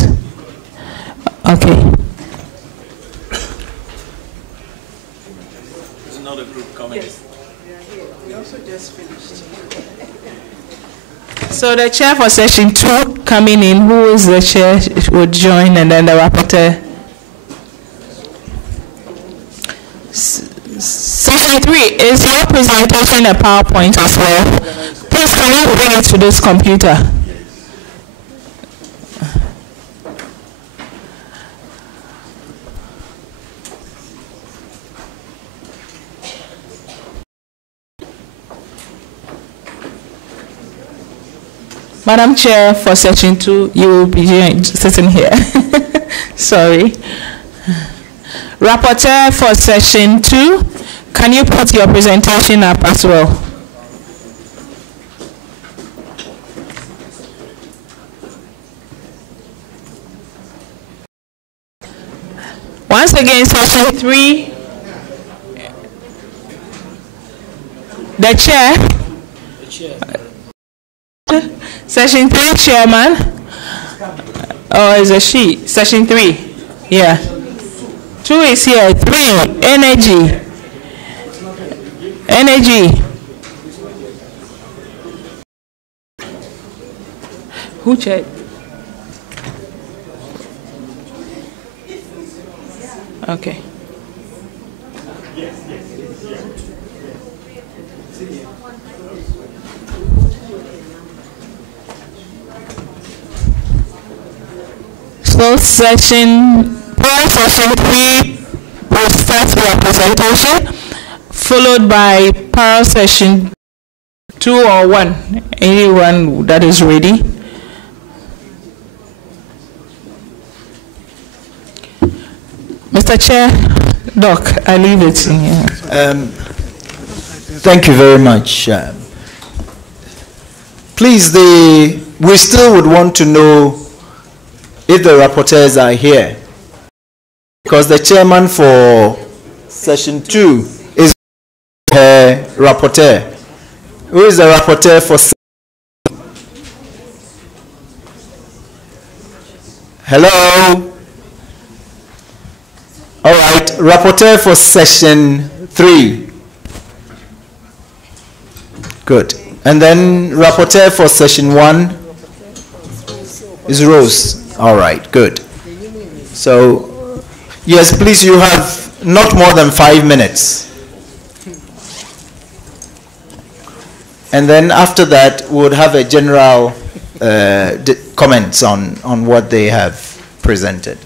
Okay. There's another group coming. Yes. We also just finished. So the chair for session 2 coming in, who is the chair would join, and then the rapporteur. Session 3, is your presentation a PowerPoint as well? Please, can you bring it to this computer? Madam Chair, for session 2, you will be sitting here. Sorry. Rapporteur for session 2, can you put your presentation up as well? Once again, session 3, the chair. Session 3, chairman. Oh, is a she? Session 3. Yeah. 2 is here. 3, energy. Energy. Who checked? Okay. So session 3 will start your presentation, followed by para session 2 or 1. Anyone that is ready. Mr. Chair, Doc, I leave it in here. Thank you very much. Please, we still would want to know if the rapporteurs are here, because the chairman for session 2 is her rapporteur. Who is the rapporteur for session? Hello? All right, rapporteur for session 3. Good. And then rapporteur for session 1 is Rose. All right, good. So, yes, please, you have not more than 5 minutes. And then after that, we would have a general comments on what they have presented.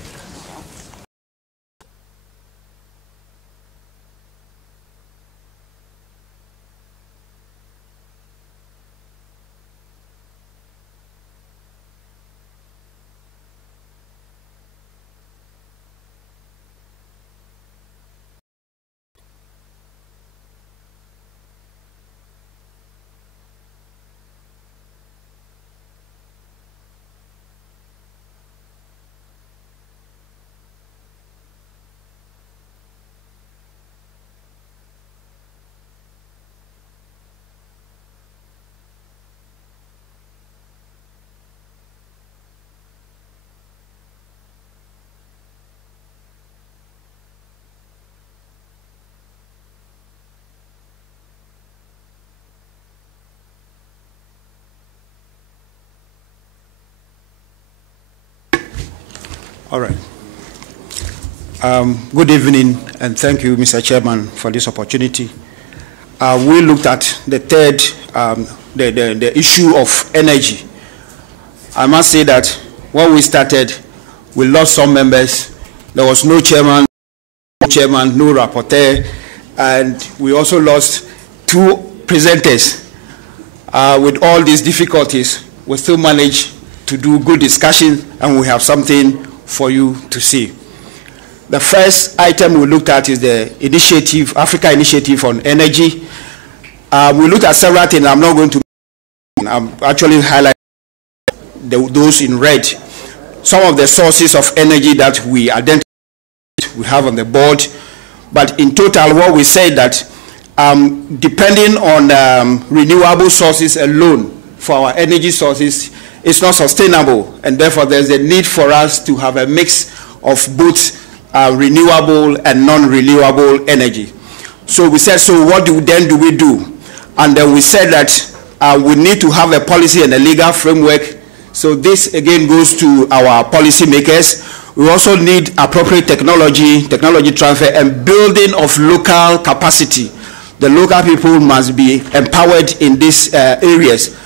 All right. Good evening, and thank you, Mr. Chairman, for this opportunity. We looked at the third, the issue of energy. I must say that when we started, we lost some members. There was no chairman, no rapporteur, and we also lost 2 presenters. With all these difficulties, we still managed to do good discussion, and we have something for you to see. The first item we looked at is the initiative, Africa Initiative on Energy. We looked at several things. I'm not going to, I'm actually highlighting those in red. Some of the sources of energy that we identified, we have on the board. But in total, what we said that depending on renewable sources alone for our energy sources, it's not sustainable, and therefore there's a need for us to have a mix of both renewable and non-renewable energy. So we said, so what do we do? And then we said that we need to have a policy and a legal framework. So this again goes to our policy makers. We also need appropriate technology transfer, and building of local capacity. The local people must be empowered in these areas.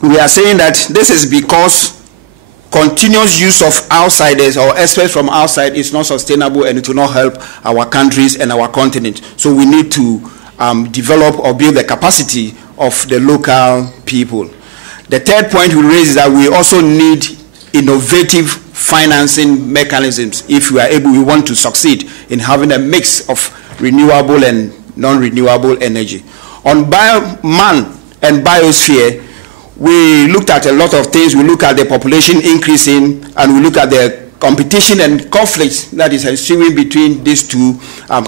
We are saying that this is because continuous use of outsiders or experts from outside is not sustainable, and it will not help our countries and our continent. So we need to develop or build the capacity of the local people. The third point we raise is that we also need innovative financing mechanisms if we want to succeed in having a mix of renewable and non-renewable energy. On bioman and biosphere, we looked at a lot of things. We look at the population increasing, and we look at the competition and conflicts that is ensuing between these two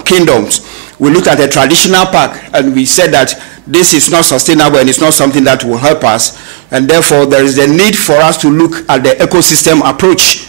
kingdoms. We looked at the traditional park, and we said that this is not sustainable and it's not something that will help us, and therefore there is a need for us to look at the ecosystem approach.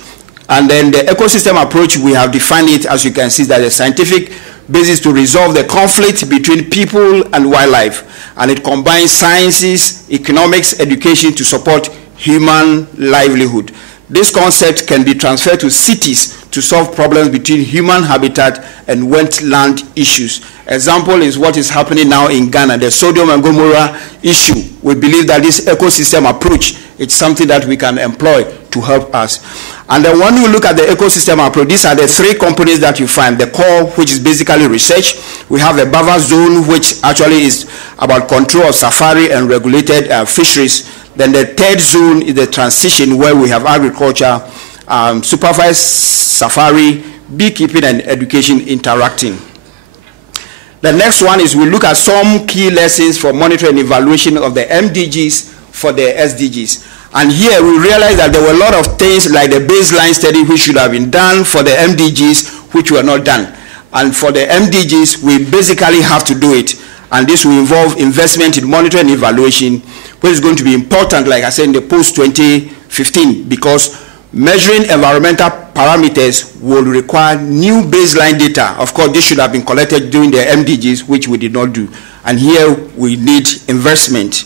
And then the ecosystem approach, we have defined it, as you can see, that a scientific basis to resolve the conflict between people and wildlife, and it combines sciences, economics, education to support human livelihood. This concept can be transferred to cities to solve problems between human habitat and wetland issues. Example is what is happening now in Ghana, the Sodom and Gomorrah issue. We believe that this ecosystem approach is something that we can employ to help us. And then when we look at the ecosystem approach, these are the three components that you find. The core, which is basically research. We have the buffer zone, which actually is about control of safari and regulated fisheries. Then the third zone is the transition, where we have agriculture, supervised safari, beekeeping, and education interacting. The next one is we look at some key lessons for monitoring and evaluation of the MDGs for the SDGs. And here we realize that there were a lot of things like the baseline study which should have been done for the MDGs, which were not done. And for the MDGs, we basically have to do it. And this will involve investment in monitoring and evaluation, which is going to be important, like I said, in the post-2015, because measuring environmental parameters will require new baseline data. Of course, this should have been collected during the MDGs, which we did not do. And here we need investment.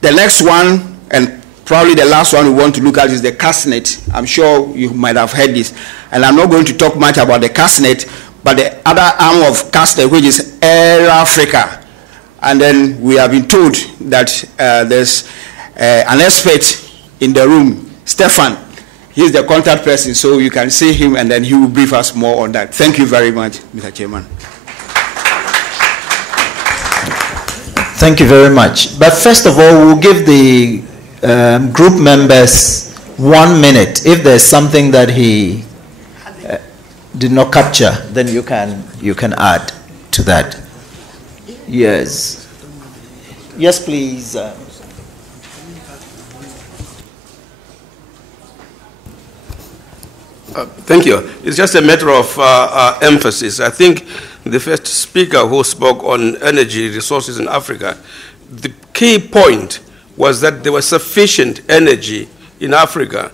The next one, and probably the last one we want to look at, is the CASNet. I'm sure you might have heard this. And I'm not going to talk much about the CASNet, but the other arm of CASNet, which is Air Africa. And then we have been told that there's an expert in the room, Stefan. He's the contact person, so you can see him, and then he will brief us more on that. Thank you very much, Mr. Chairman. Thank you very much. But first of all, we'll give the group members 1 minute. If there's something that he did not capture, then you can add to that. Yes. Yes, please. Thank you. It's just a matter of emphasis. I think the first speaker who spoke on energy resources in Africa, the key point was that there was sufficient energy in Africa,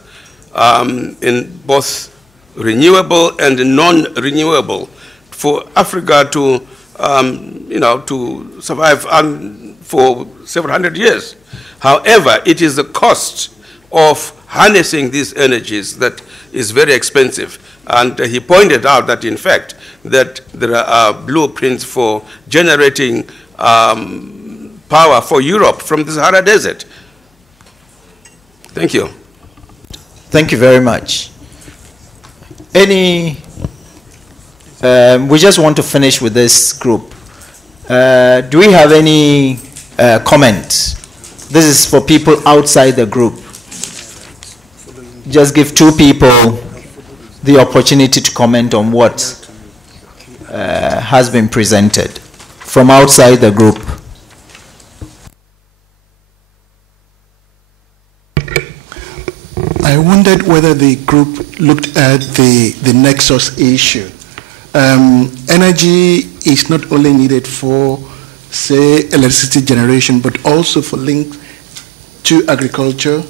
in both renewable and non-renewable, for Africa to, to survive for several hundred years. However, it is the cost of harnessing these energies that is very expensive. And he pointed out that, in fact, that there are blueprints for generating power for Europe from the Sahara Desert. Thank you. Thank you very much. We just want to finish with this group. Do we have any comment? This is for people outside the group. Just give 2 people the opportunity to comment on what has been presented from outside the group. I wondered whether the group looked at the nexus issue. Energy is not only needed for, say, electricity generation, but also for link to agriculture,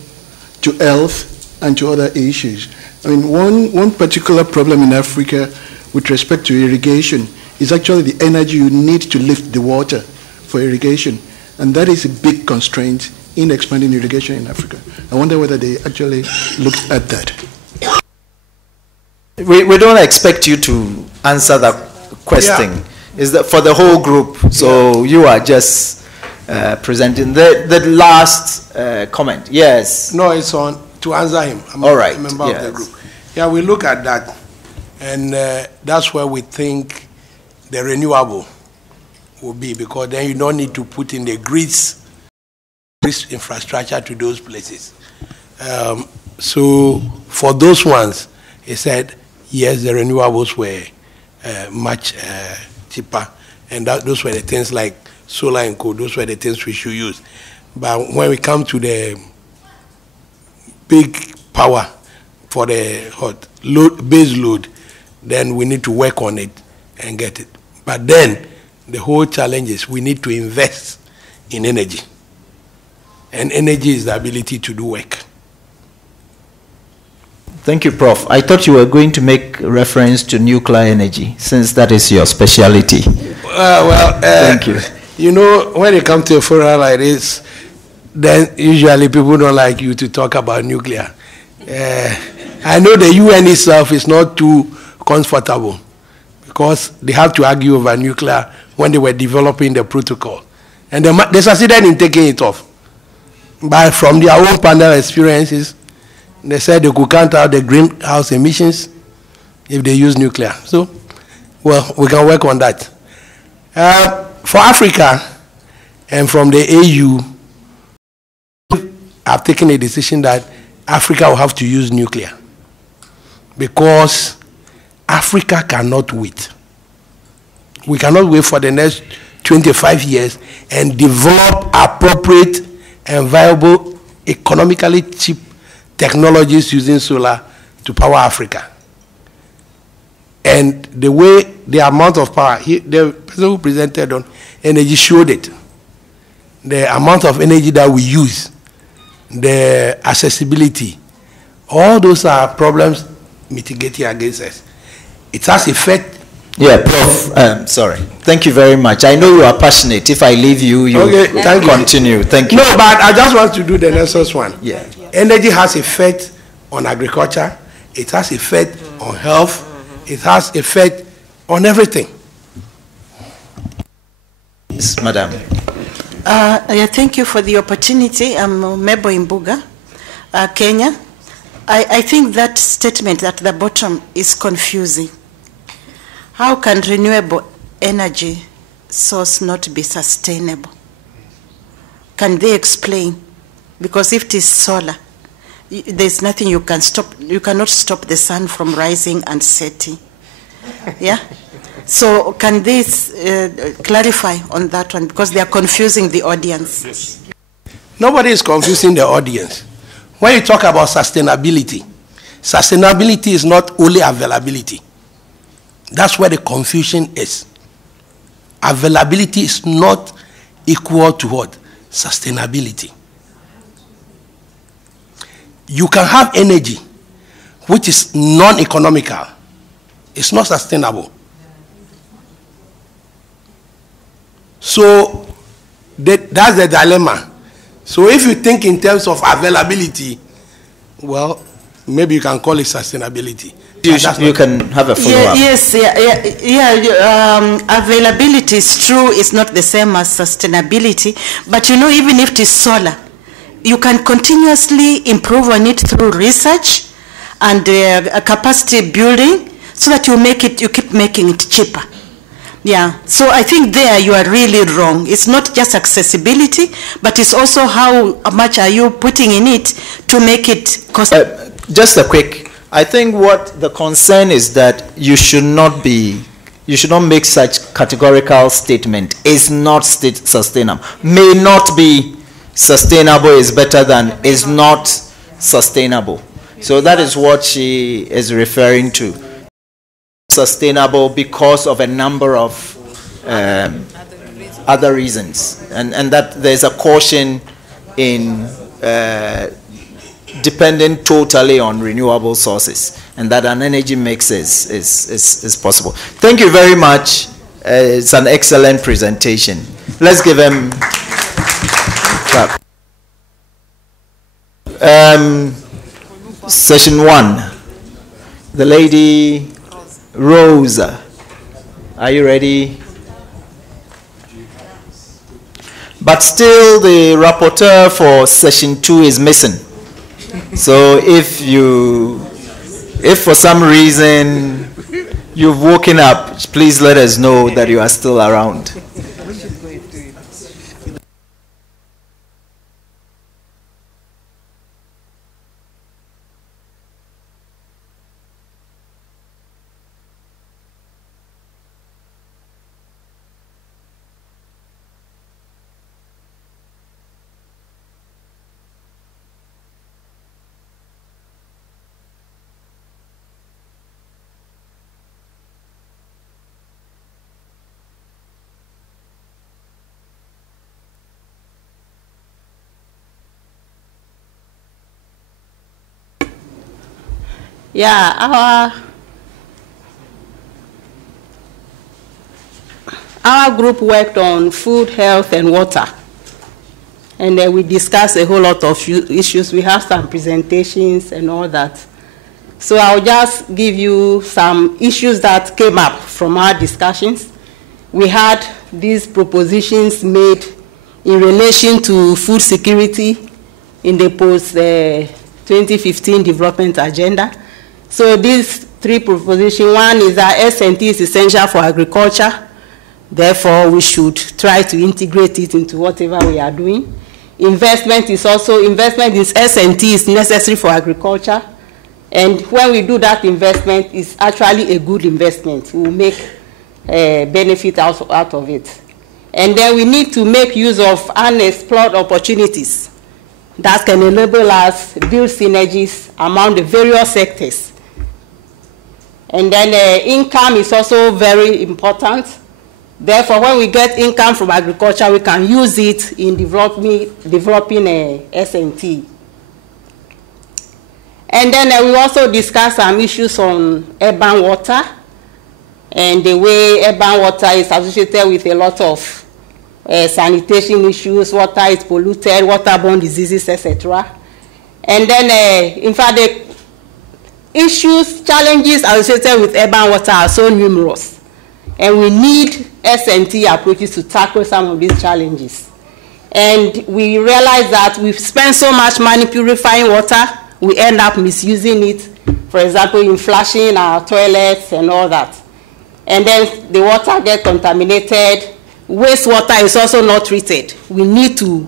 to health, and to other issues. I mean, one particular problem in Africa with respect to irrigation is actually the energy you need to lift the water for irrigation. And that is a big constraint in expanding irrigation in Africa. I wonder whether they actually looked at that. We don't expect you to answer that question. Yeah. Is that for the whole group? So yeah. You are just presenting the last comment. Yes. No, it's on to answer him. I'm all right. a member of the group. Yeah, we look at that, and that's where we think the renewable will be, because then you don't need to put in the grids infrastructure to those places. So for those ones, he said, yes, the renewables were much cheaper, and those were the things like solar and coal, those were the things we should use. But when we come to the big power for the base load, then we need to work on it and get it. But then the whole challenge is we need to invest in energy. And energy is the ability to do work. Thank you, Prof. I thought you were going to make reference to nuclear energy, since that is your specialty. Thank you. You know, when it comes to a forum like this, then usually people don't like you to talk about nuclear. I know the UN itself is not too comfortable because they have to argue over nuclear when they were developing the protocol. And they succeeded in taking it off. But from their own panel experiences, they said they could count out the greenhouse emissions if they use nuclear. So, well, we can work on that. For Africa and from the AU, I've taken a decision that Africa will have to use nuclear because Africa cannot wait. We cannot wait for the next 25 years and develop appropriate and viable, economically cheap technologies using solar to power Africa. And the way, the amount of power, the person who presented on energy showed it. The amount of energy that we use, the accessibility, all those are problems mitigating against us. It has effect. Yeah, Prof. Sorry. Thank you very much. I know you are passionate. If I leave you, you continue. Thank you. No, but I just want to do the next one. Yeah. Energy has effect on agriculture. It has effect on health. It has effect on everything. Yes, Madam. Yeah, thank you for the opportunity. I'm Mebo Imbuga, Kenya. I think that statement at the bottom is confusing. How can renewable energy source not be sustainable? Can they explain? Because if it is solar, there's nothing you can stop. You cannot stop the sun from rising and setting. Yeah? So can they clarify on that one? Because they are confusing the audience. Yes. Nobody is confusing the audience. When you talk about sustainability, sustainability is not only availability. That's where the confusion is. Availability is not equal to what? Sustainability. You can have energy which is non-economical. It's not sustainable. So that's the dilemma. So if you think in terms of availability, well, maybe you can call it sustainability. You can have a follow-up. Availability is true. It's not the same as sustainability. But you know, even if it is solar, you can continuously improve on it through research and capacity building, so that you keep making it cheaper. Yeah, so I think there you are really wrong. It's not just accessibility, but it's also how much are you putting in it to make it cost. Just a quick. I think what the concern is that you should not make such categorical statement. Is not sustainable. May not be sustainable is better than is not sustainable. So that is what she is referring to. Sustainable because of a number of other reasons, and that there's a caution in depending totally on renewable sources, and that an energy mix is possible. Thank you very much. It's an excellent presentation. Let's give him clap. Session 1. The lady Rosa, are you ready? But still the rapporteur for session 2 is missing. So if for some reason you've woken up, please let us know that you are still around. Yeah, our group worked on food, health, and water. And we discussed a whole lot of issues. We have some presentations and all that. So I'll just give you some issues that came up from our discussions. We had these propositions made in relation to food security in the post-2015 development agenda. So these three propositions, one is that S&T is essential for agriculture. Therefore, we should try to integrate it into whatever we are doing. Investment in S&T is necessary for agriculture. And when we do that investment, it's actually a good investment. We will make benefit out of it. And then we need to make use of unexplored opportunities that can enable us build synergies among the various sectors. And then income is also very important. Therefore, when we get income from agriculture, we can use it in developing S&T. And then we also discussed some issues on urban water and the way urban water is associated with a lot of sanitation issues, water is polluted, waterborne diseases, etc. And then, in fact, the challenges associated with urban water are so numerous. And we need S&T approaches to tackle some of these challenges. And we realize that we've spent so much money purifying water, we end up misusing it, for example, in flushing our toilets and all that. And then the water gets contaminated. Wastewater is also not treated. We need to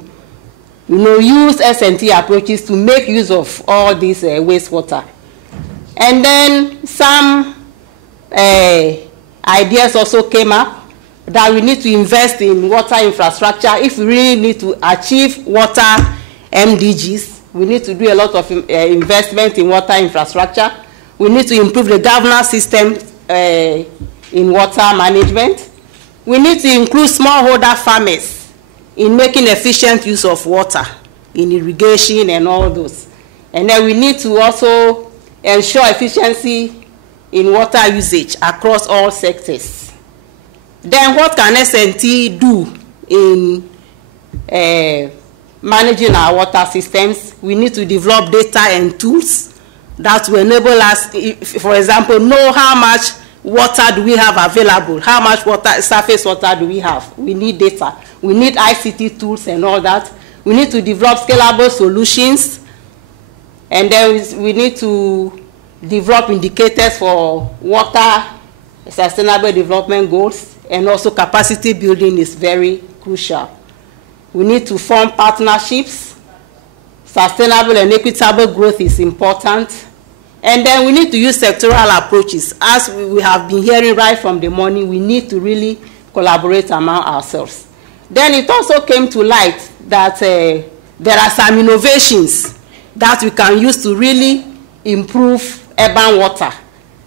use S&T approaches to make use of all this wastewater. And then some ideas also came up that we need to invest in water infrastructure. If we really need to achieve water MDGs, we need to do a lot of investment in water infrastructure. We need to improve the governance system in water management. We need to include smallholder farmers in making efficient use of water, in irrigation and all those. And then we need to also ensure efficiency in water usage across all sectors. Then what can S&T do in managing our water systems? We need to develop data and tools that will enable us, for example, know how much water do we have available, how much surface water do we have. We need data. We need ICT tools and all that. We need to develop scalable solutions. And then we need to develop indicators for water sustainable development goals, and also capacity building is very crucial. We need to form partnerships. Sustainable and equitable growth is important. And then we need to use sectoral approaches. As we have been hearing right from the morning, we need to really collaborate among ourselves. Then it also came to light that there are some innovations that we can use to really improve urban water.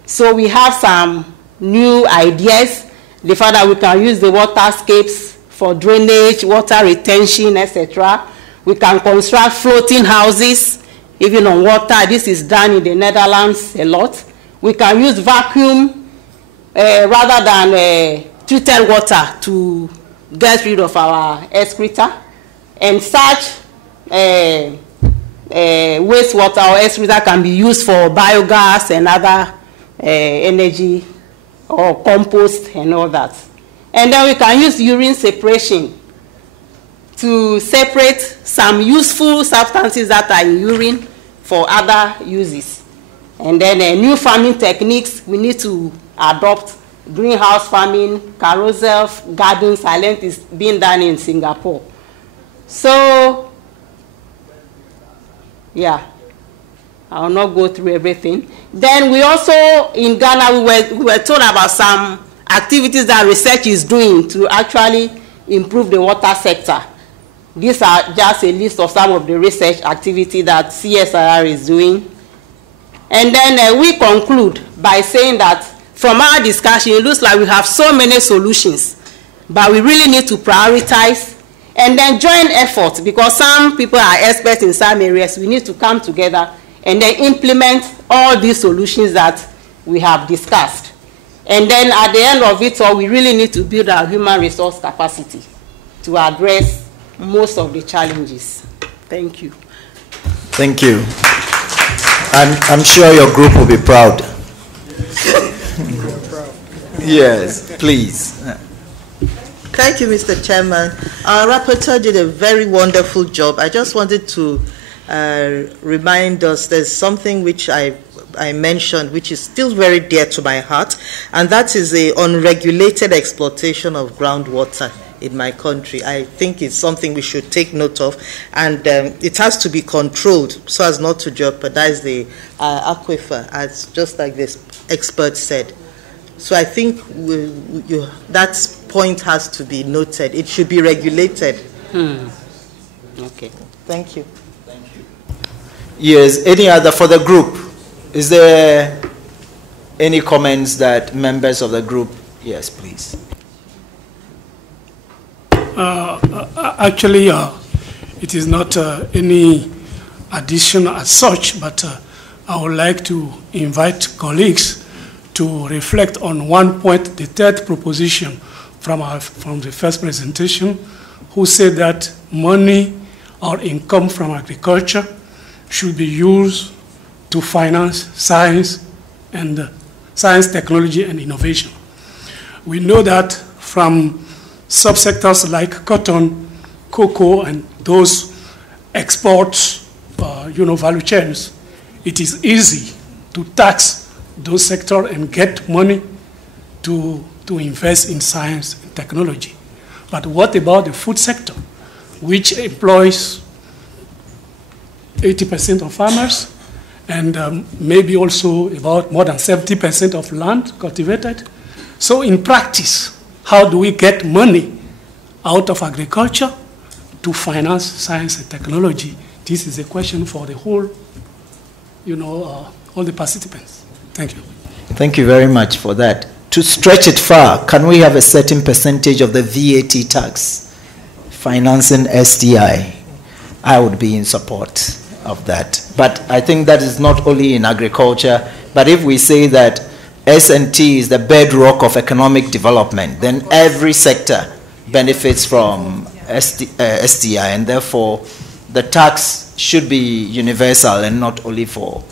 So we have some new ideas. The fact that we can use the waterscapes for drainage, water retention, etc. We can construct floating houses, even on water. This is done in the Netherlands a lot. We can use vacuum rather than treated water to get rid of our excreta. And such wastewater or excreta can be used for biogas and other energy or compost and all that. And then we can use urine separation to separate some useful substances that are in urine for other uses. And then new farming techniques, we need to adopt greenhouse farming, carousel garden silent is being done in Singapore. So, yeah, I will not go through everything. Then we also, in Ghana, we were told about some activities that research is doing to actually improve the water sector. These are just a list of some of the research activity that CSIR is doing. And then we conclude by saying that from our discussion, it looks like we have so many solutions, but we really need to prioritize and then join efforts, because some people are experts in some areas. We need to come together and then implement all these solutions that we have discussed. And then at the end of it all, we really need to build our human resource capacity to address most of the challenges. Thank you. Thank you. I'm sure your group will be proud. Yes, please. Thank you, Mr. Chairman. Our rapporteur did a very wonderful job. I just wanted to remind us there's something which I mentioned, which is still very dear to my heart, and that is the unregulated exploitation of groundwater in my country. I think it's something we should take note of, and it has to be controlled so as not to jeopardize the aquifer, as just like this expert said. So I think that point has to be noted. It should be regulated. Okay. Thank you. Thank you. Yes, any other for the group? Is there any comments that members of the group? Yes, please. Actually, it is not any addition as such, but I would like to invite colleagues to reflect on one point, the third proposition from the first presentation, who said that money or income from agriculture should be used to finance science, technology, and innovation. We know that from subsectors like cotton, cocoa, and those exports, value chains, it is easy to tax those sectors and get money to invest in science and technology. But what about the food sector, which employs 80% of farmers and maybe also about more than 70% of land cultivated? So in practice, how do we get money out of agriculture to finance science and technology? This is a question for the whole, all the participants. Thank you. Thank you very much for that. To stretch it far, can we have a certain percentage of the VAT tax financing SDI? I would be in support of that. But I think that is not only in agriculture, but if we say that S&T is the bedrock of economic development, then every sector benefits from SDI, and therefore the tax should be universal and not only for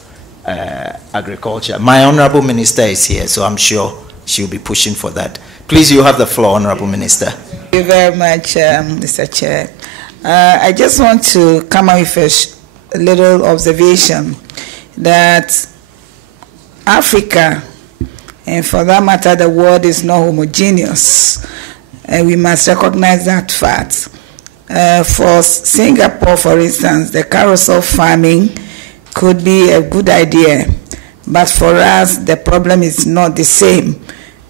agriculture. My Honorable Minister is here, so I'm sure she'll be pushing for that. Please, you have the floor, Honorable Minister. Thank you very much, Mr. Chair. I just want to come up with a little observation that Africa, and for that matter, the world is not homogeneous, and we must recognize that fact. For Singapore, for instance, the carousel farming could be a good idea, but for us, the problem is not the same.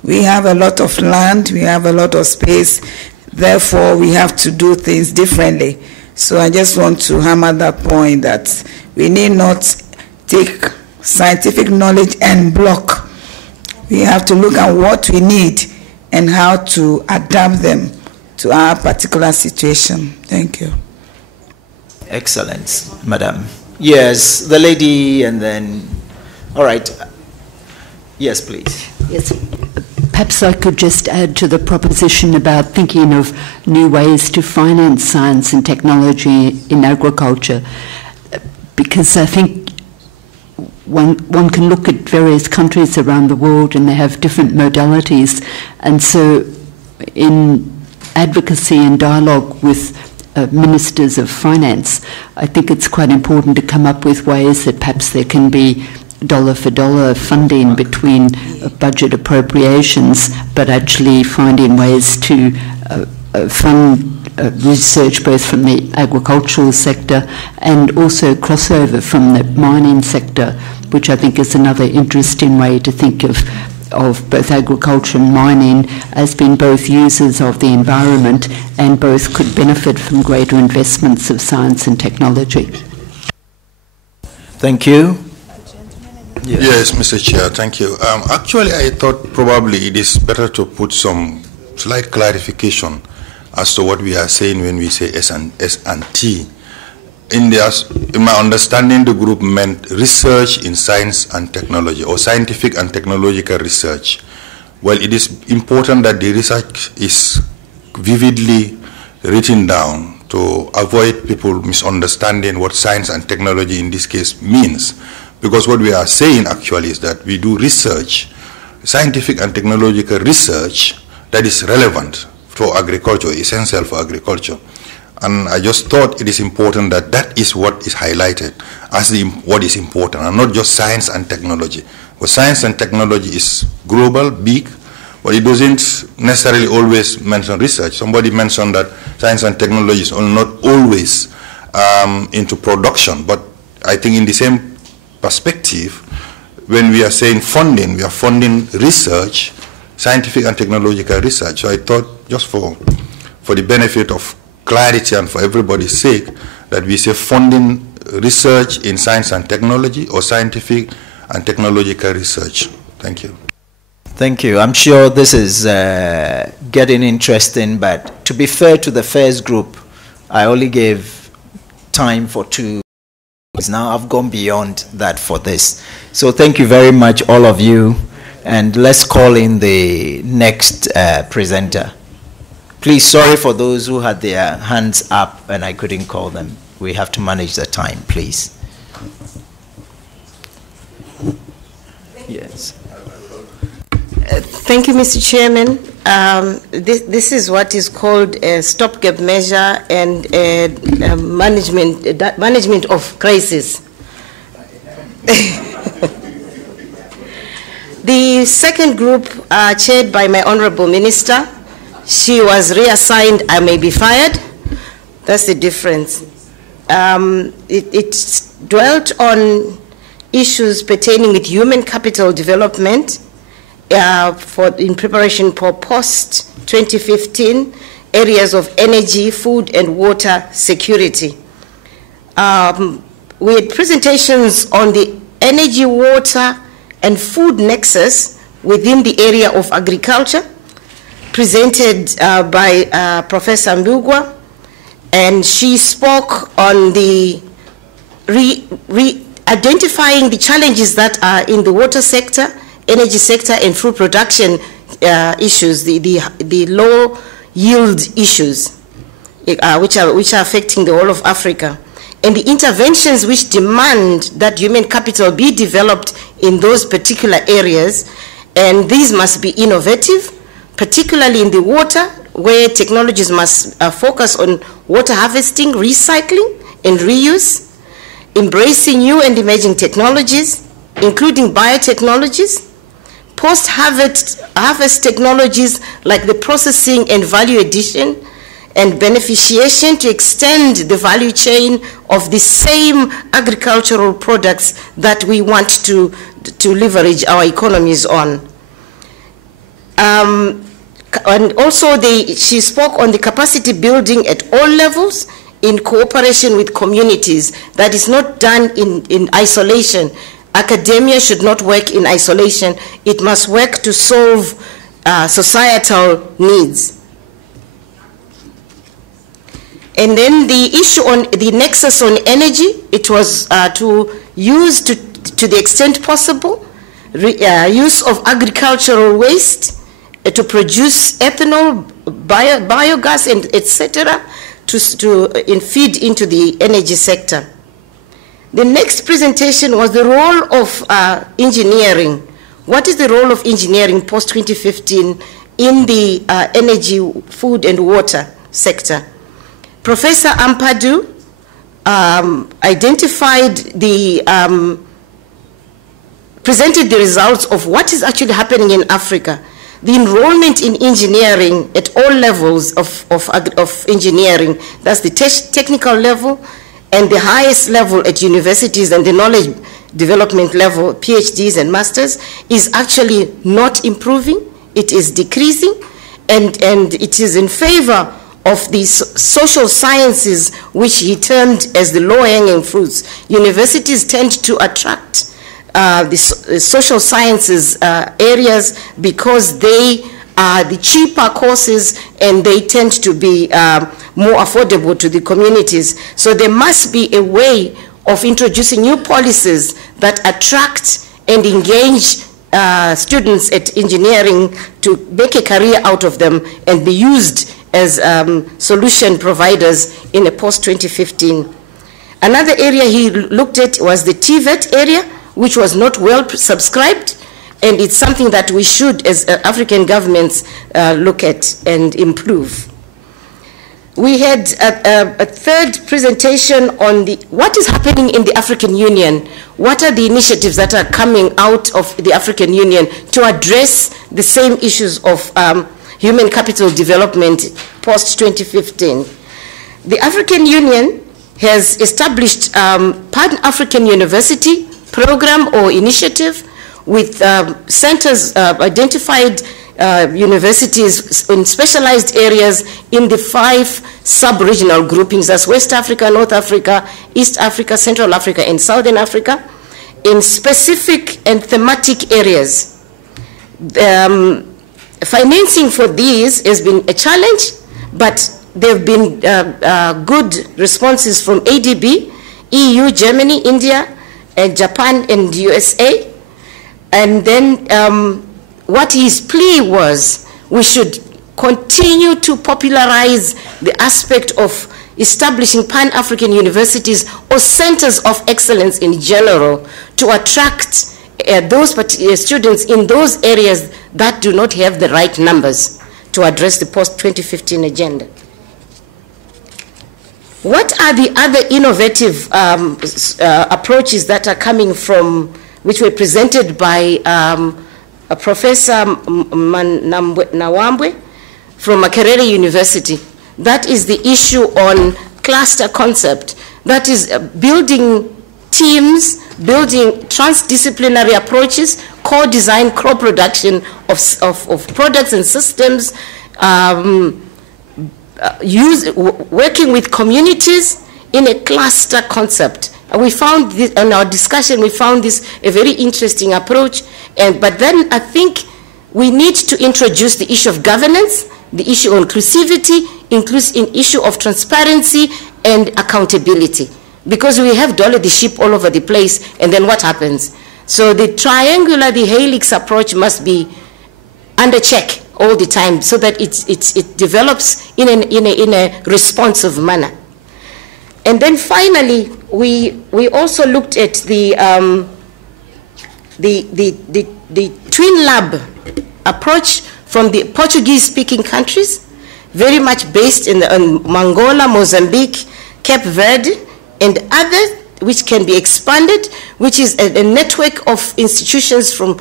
We have a lot of land, we have a lot of space, therefore we have to do things differently. So I just want to hammer that point that we need not take scientific knowledge and block. We have to look at what we need and how to adapt them to our particular situation. Thank you. Excellent, Madam. Yes, the lady, and then, all right. Yes, please. Yes. Perhaps I could just add to the proposition about thinking of new ways to finance science and technology in agriculture, because I think one can look at various countries around the world and they have different modalities, and so in advocacy and dialogue with ministers of finance, I think it's quite important to come up with ways that perhaps there can be dollar for dollar funding between budget appropriations, but actually finding ways to fund research both from the agricultural sector and also crossover from the mining sector, which I think is another interesting way to think of both agriculture and mining as being both users of the environment and both could benefit from greater investments of science and technology. Thank you. Yes, Mr. Chair, thank you. Actually, I thought probably it is better to put some slight clarification as to what we are saying when we say S&T. in my understanding, the group meant research in science and technology, or scientific and technological research. Well, it is important that the research is vividly written down to avoid people misunderstanding what science and technology in this case means. Because what we are saying actually is that we do research, scientific and technological research that is relevant for agriculture, essential for agriculture. And I just thought it is important that that is what is highlighted as what is important, and not just science and technology. But science and technology is global, big, but it doesn't necessarily always mention research. Somebody mentioned that science and technology is not always into production, but I think in the same perspective, when we are saying funding, we are funding research, scientific and technological research. So I thought, just for the benefit of clarity and for everybody's sake, that we say funding research in science and technology, or scientific and technological research. Thank you. Thank you. I'm sure this is getting interesting, but to be fair to the first group, I only gave time for 2. Now I've gone beyond that for this. So thank you very much, all of you, and let's call in the next presenter. Please, sorry for those who had their hands up and I couldn't call them. We have to manage the time, please. Yes. Thank you, Mr. Chairman. This is what is called a stopgap measure and management of crisis. The second group, chaired by my honorable minister, she was reassigned, I may be fired. That's the difference. It dwelt on issues pertaining with human capital development in preparation for post-2015 areas of energy, food, and water security. We had presentations on the energy, water, and food nexus within the area of agriculture, presented by Professor Mbugwa, and she spoke on the identifying the challenges that are in the water sector, energy sector, and food production issues, the low yield issues, which are affecting the whole of Africa, and the interventions which demand that human capital be developed in those particular areas, and these must be innovative, particularly in the water, where technologies must focus on water harvesting, recycling, and reuse, embracing new and emerging technologies, including biotechnologies, post-harvest technologies like the processing and value addition and beneficiation to extend the value chain of the same agricultural products that we want to leverage our economies on. And also she spoke on the capacity building at all levels in cooperation with communities. That is not done in isolation. Academia should not work in isolation. It must work to solve societal needs. And then the issue on the nexus on energy, it was to use to the extent possible, use of agricultural waste to produce ethanol, biogas, and etc. to feed into the energy sector. The next presentation was the role of engineering. What is the role of engineering post-2015 in the energy, food, and water sector? Professor Ampadu presented the results of what is actually happening in Africa. The enrollment in engineering at all levels of engineering, that's the technical level and the highest level at universities and the knowledge development level, PhDs and masters, is actually not improving. It is decreasing, and it is in favor of the social sciences, which he termed as the low-hanging fruits. Universities tend to attract the social sciences areas because they are the cheaper courses, and they tend to be more affordable to the communities. So there must be a way of introducing new policies that attract and engage students at engineering to make a career out of them and be used as solution providers in a post-2015. Another area he looked at was the TVET area, which was not well subscribed, and it's something that we should, as African governments, look at and improve. We had a third presentation on what is happening in the African Union. What are the initiatives that are coming out of the African Union to address the same issues of human capital development post-2015? The African Union has established Pan-African University program or initiative with centers, identified universities in specialized areas in the 5 sub-regional groupings, as West Africa, North Africa, East Africa, Central Africa, and Southern Africa, in specific and thematic areas. Financing for these has been a challenge, but there have been good responses from ADB, EU, Germany, India, and Japan, and USA. And then what his plea was, we should continue to popularize the aspect of establishing Pan-African universities or centers of excellence in general to attract those students in those areas that do not have the right numbers to address the post-2015 agenda. What are the other innovative approaches that are coming from, which were presented by Professor Nawambwe from Makerere University? That is the issue on cluster concept. That is building teams, building transdisciplinary approaches, co-design, co-production of products and systems, working with communities in a cluster concept. We found this, in our discussion, we found this a very interesting approach. But then I think we need to introduce the issue of governance, the issue of inclusivity, an issue of transparency and accountability. Because we have dollar the ship all over the place, and then what happens? So the triangular, the helix approach must be under check all the time so that it develops in a responsive manner. And then finally, we also looked at the twin lab approach from the Portuguese-speaking countries, very much based in Angola, Mozambique, Cape Verde, and others, which can be expanded, which is a network of institutions from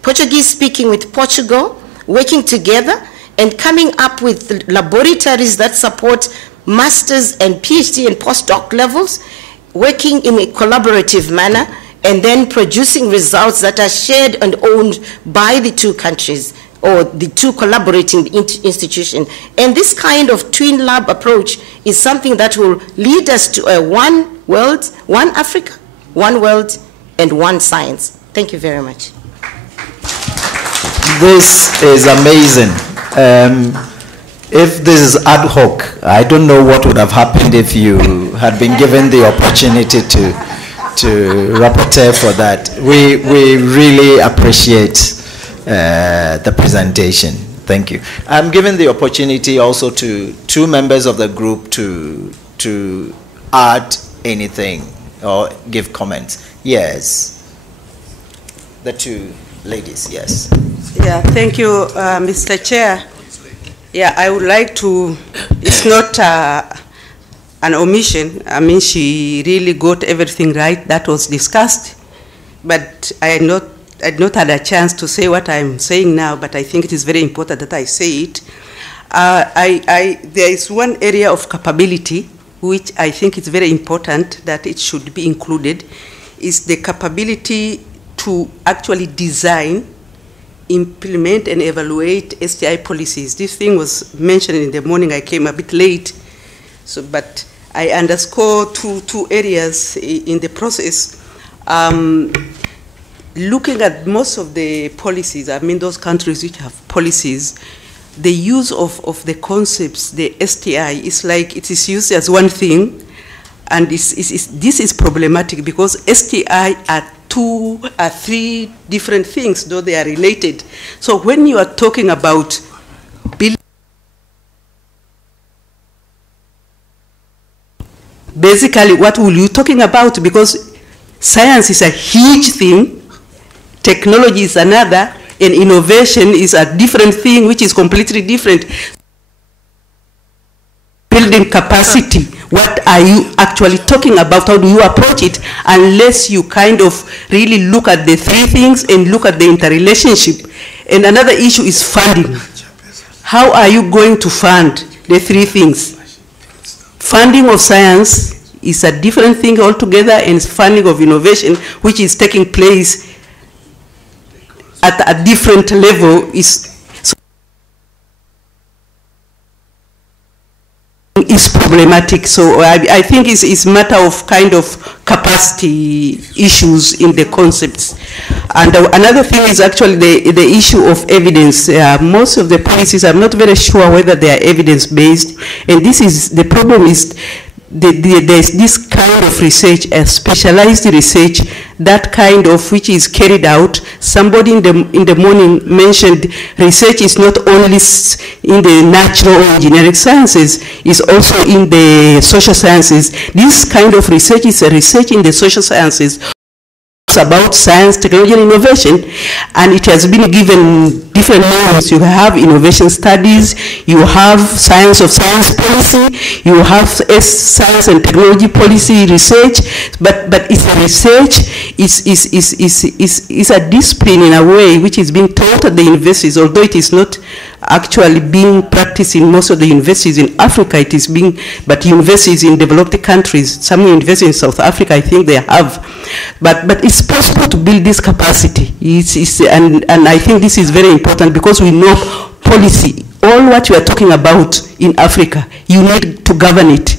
Portuguese-speaking with Portugal, working together and coming up with laboratories that support master's and PhD and postdoc levels, working in a collaborative manner, and then producing results that are shared and owned by the two countries or the two collaborating institutions. And this kind of twin lab approach is something that will lead us to a one world, one Africa, one world, and one science. Thank you very much. This is amazing. If this is ad hoc, I don't know what would have happened if you had been given the opportunity to rapporteur for that. We really appreciate the presentation. Thank you. I'm giving the opportunity also to 2 members of the group to add anything or give comments. Yes. The 2 ladies, yes. Yeah, thank you, Mr. Chair. Yeah, I would like to, it's not an omission. I mean, she really got everything right that was discussed, but I had not had a chance to say what I'm saying now, but I think it is very important that I say it. There is one area of capability which I think is very important that it should be included, is the capability to actually design, implement and evaluate STI policies. This thing was mentioned in the morning. I came a bit late, but I underscore two areas in the process. looking at most of the policies, I mean those countries which have policies, the use of the concepts, the STI, is like it is used as one thing, and this is problematic because STI are three different things, though they are related. So when you are talking about basically, what will you talking about? Because science is a huge thing, technology is another, and innovation is a different thing, which is completely different. Building capacity, what are you actually talking about? How do you approach it? Unless you kind of really look at the three things and look at the interrelationship. And another issue is funding. How are you going to fund the three things? Funding of science is a different thing altogether, and funding of innovation, which is taking place at a different level, is problematic. So I think it's a matter of kind of capacity issues in the concepts. And another thing is actually the issue of evidence. Most of the policies, I'm not very sure whether they are evidence-based, and this is the problem is there's this kind of research, a specialized research, that kind of which is carried out. Somebody in the morning mentioned research is not only in the natural or engineering sciences, it's also in the social sciences. This kind of research is a research in the social sciences about science, technology, and innovation, and it has been given different names. You have innovation studies, you have science of science policy, you have science and technology policy research, but it's a research, is a discipline in a way which is being taught at the universities, although it is not actually being practiced in most of the universities in Africa. It is being, but universities in developed countries, some universities in South Africa, I think they have. But it's possible to build this capacity. And I think this is very important because we know policy, all what you are talking about in Africa, you need to govern it.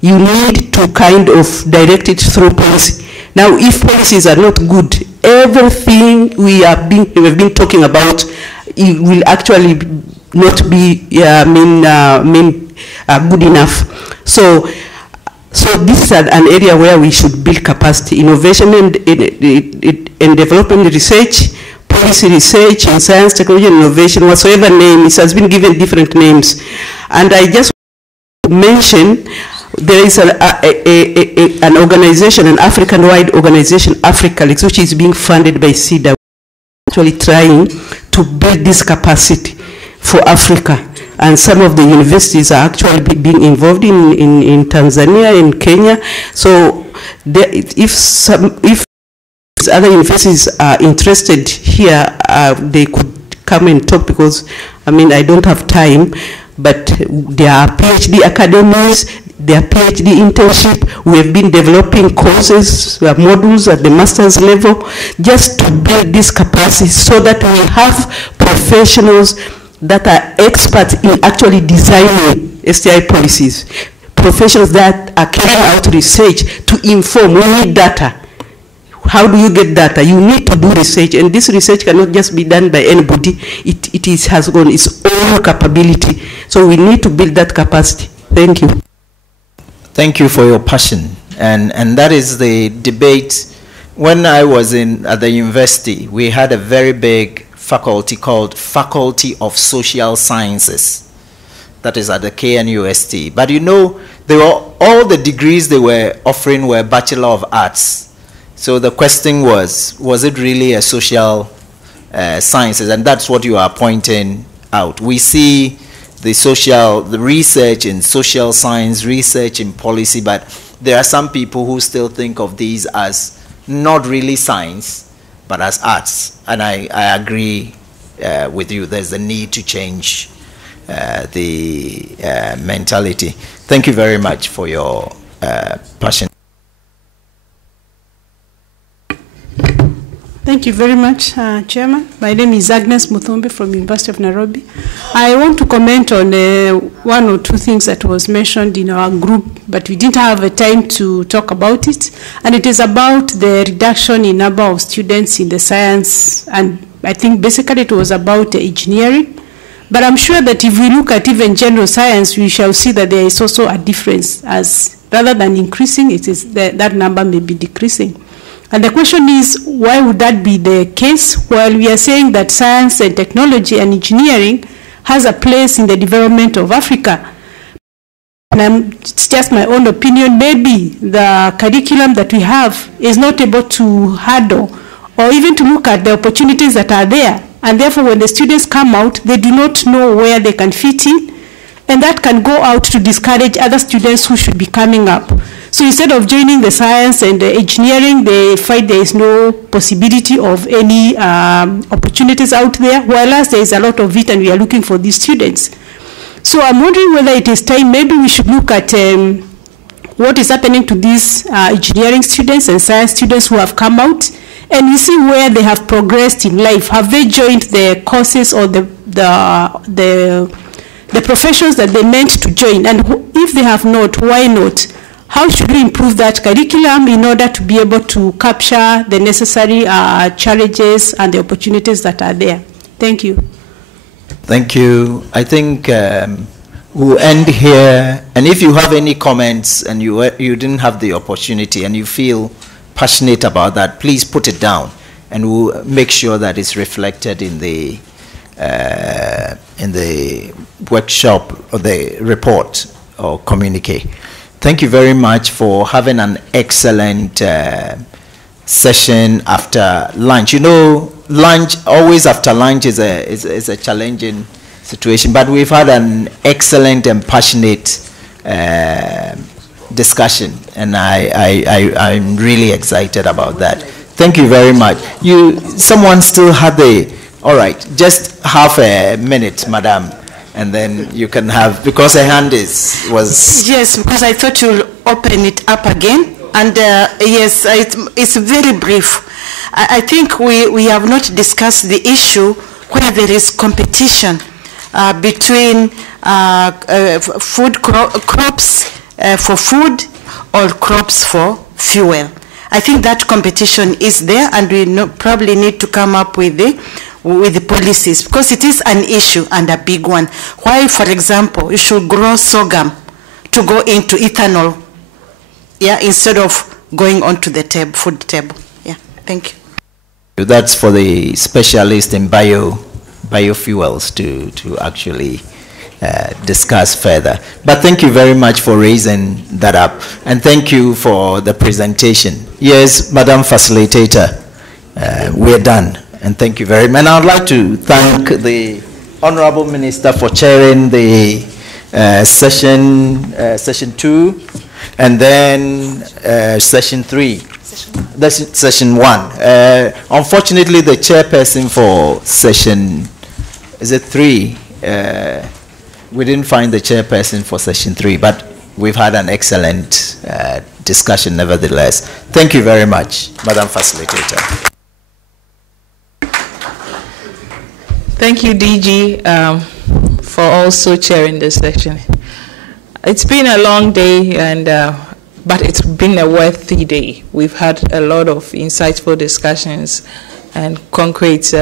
You need to kind of direct it through policy. Now, if policies are not good, everything we have been talking about, it will actually not be good enough. So this is an area where we should build capacity, innovation and development research, policy research, and science, technology, and innovation, whatsoever name. It has been given different names. And I just mention there is an organization, an African-wide organization, AfricaLeaks, which is being funded by CEDA, actually trying to build this capacity for Africa. And some of the universities are actually being involved in Tanzania, in Kenya. So if other universities are interested here, they could come and talk, because I mean, I don't have time, but there are PhD academies, there are PhD internship. We have been developing courses, modules at the master's level, just to build this capacity so that we have professionals that are experts in actually designing STI policies, professionals that are carrying out research to inform. We need data. How do you get data? You need to do research, and this research cannot just be done by anybody. It has got its own capability. So we need to build that capacity. Thank you. Thank you for your passion. And that is the debate. When I was at the university, we had a very big faculty called Faculty of Social Sciences. That is at the KNUST. But you know, all the degrees they were offering were Bachelor of Arts. So the question was it really a social sciences? And that's what you are pointing out. We see the research in social science, research in policy, but there are some people who still think of these as not really science, but as arts. And I agree with you. There's a need to change the mentality. Thank you very much for your passion. Thank you very much, Chairman. My name is Agnes Muthombe from University of Nairobi. I want to comment on one or two things that was mentioned in our group, but we didn't have a time to talk about it. And it is about the reduction in number of students in the science, and I think basically it was about engineering. But I'm sure that if we look at even general science, we shall see that there is also a difference, as rather than increasing, it is that number may be decreasing. And the question is, why would that be the case? While we are saying that science and technology and engineering has a place in the development of Africa. And it's just my own opinion, maybe the curriculum that we have is not able to handle or even to look at the opportunities that are there. And therefore, when the students come out, they do not know where they can fit in. And that can go out to discourage other students who should be coming up. So instead of joining the science and the engineering, they find there is no possibility of any opportunities out there, whereas there is a lot of it and we are looking for these students. So I'm wondering whether it is time, maybe we should look at what is happening to these engineering students and science students who have come out, and we see where they have progressed in life. Have they joined the courses or the professions that they meant to join? And if they have not, why not? How should we improve that curriculum in order to be able to capture the necessary challenges and the opportunities that are there? Thank you. Thank you. I think we'll end here. And if you have any comments and you didn't have the opportunity and you feel passionate about that, please put it down, and we'll make sure that it's reflected in the workshop or the report or communique. Thank you very much for having an excellent session after lunch. You know, lunch, always after lunch is a challenging situation, but we've had an excellent and passionate discussion, and I'm really excited about that. Thank you very much. Someone still had all right, just half a minute, madam. And then you can have, because the hand was... Yes, because I thought you'll open it up again. And yes, it's very brief. I think we have not discussed the issue where there is competition between food crops for food or crops for fuel. I think that competition is there, and we probably need to come up with the policies, because it is an issue and a big one. Why, for example, you should grow sorghum to go into ethanol, instead of going onto the food table. Yeah, thank you. That's for the specialist in biofuels to actually discuss further. But thank you very much for raising that up, and thank you for the presentation. Yes, Madam Facilitator, we're done. And thank you very much. And I would like to thank the Honorable Minister for chairing the session 2, and then session 3. Session 1. Unfortunately, the chairperson for session, is it 3? We didn't find the chairperson for session 3, but we've had an excellent discussion nevertheless. Thank you very much, Madam Facilitator. Thank you, DG, for also chairing this section. It's been a long day, but it's been a worthy day. We've had a lot of insightful discussions, and concrete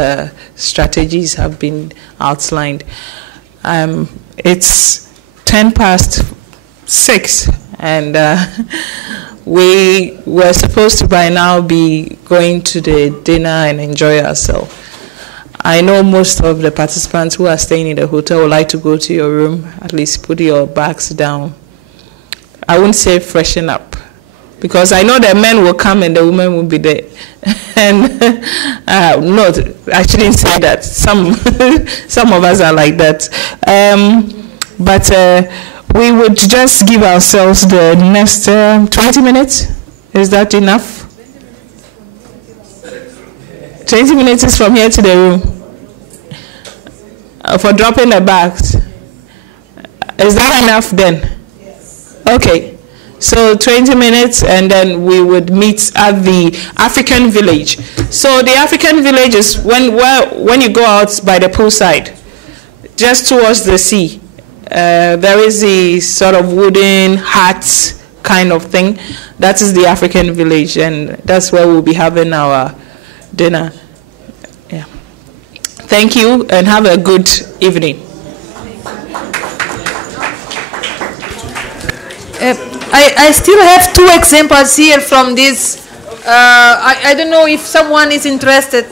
strategies have been outlined. It's 6:10, and we were supposed to by now be going to the dinner and enjoy ourselves. I know most of the participants who are staying in the hotel would like to go to your room, at least put your bags down. I wouldn't say freshen up, because I know the men will come and the women will be there. And no, I shouldn't say that. Some of us are like that. But we would just give ourselves the next 20 minutes. Is that enough? 20 minutes is from here to the room for dropping the bags. Is that enough then? Yes. Okay. So 20 minutes, and then we would meet at the African village. So the African village is when you go out by the poolside, just towards the sea. There is the sort of wooden hut kind of thing. That is the African village, and that's where we'll be having our dinner. Yeah. Thank you, and have a good evening. I still have 2 examples here from this. I don't know if someone is interested.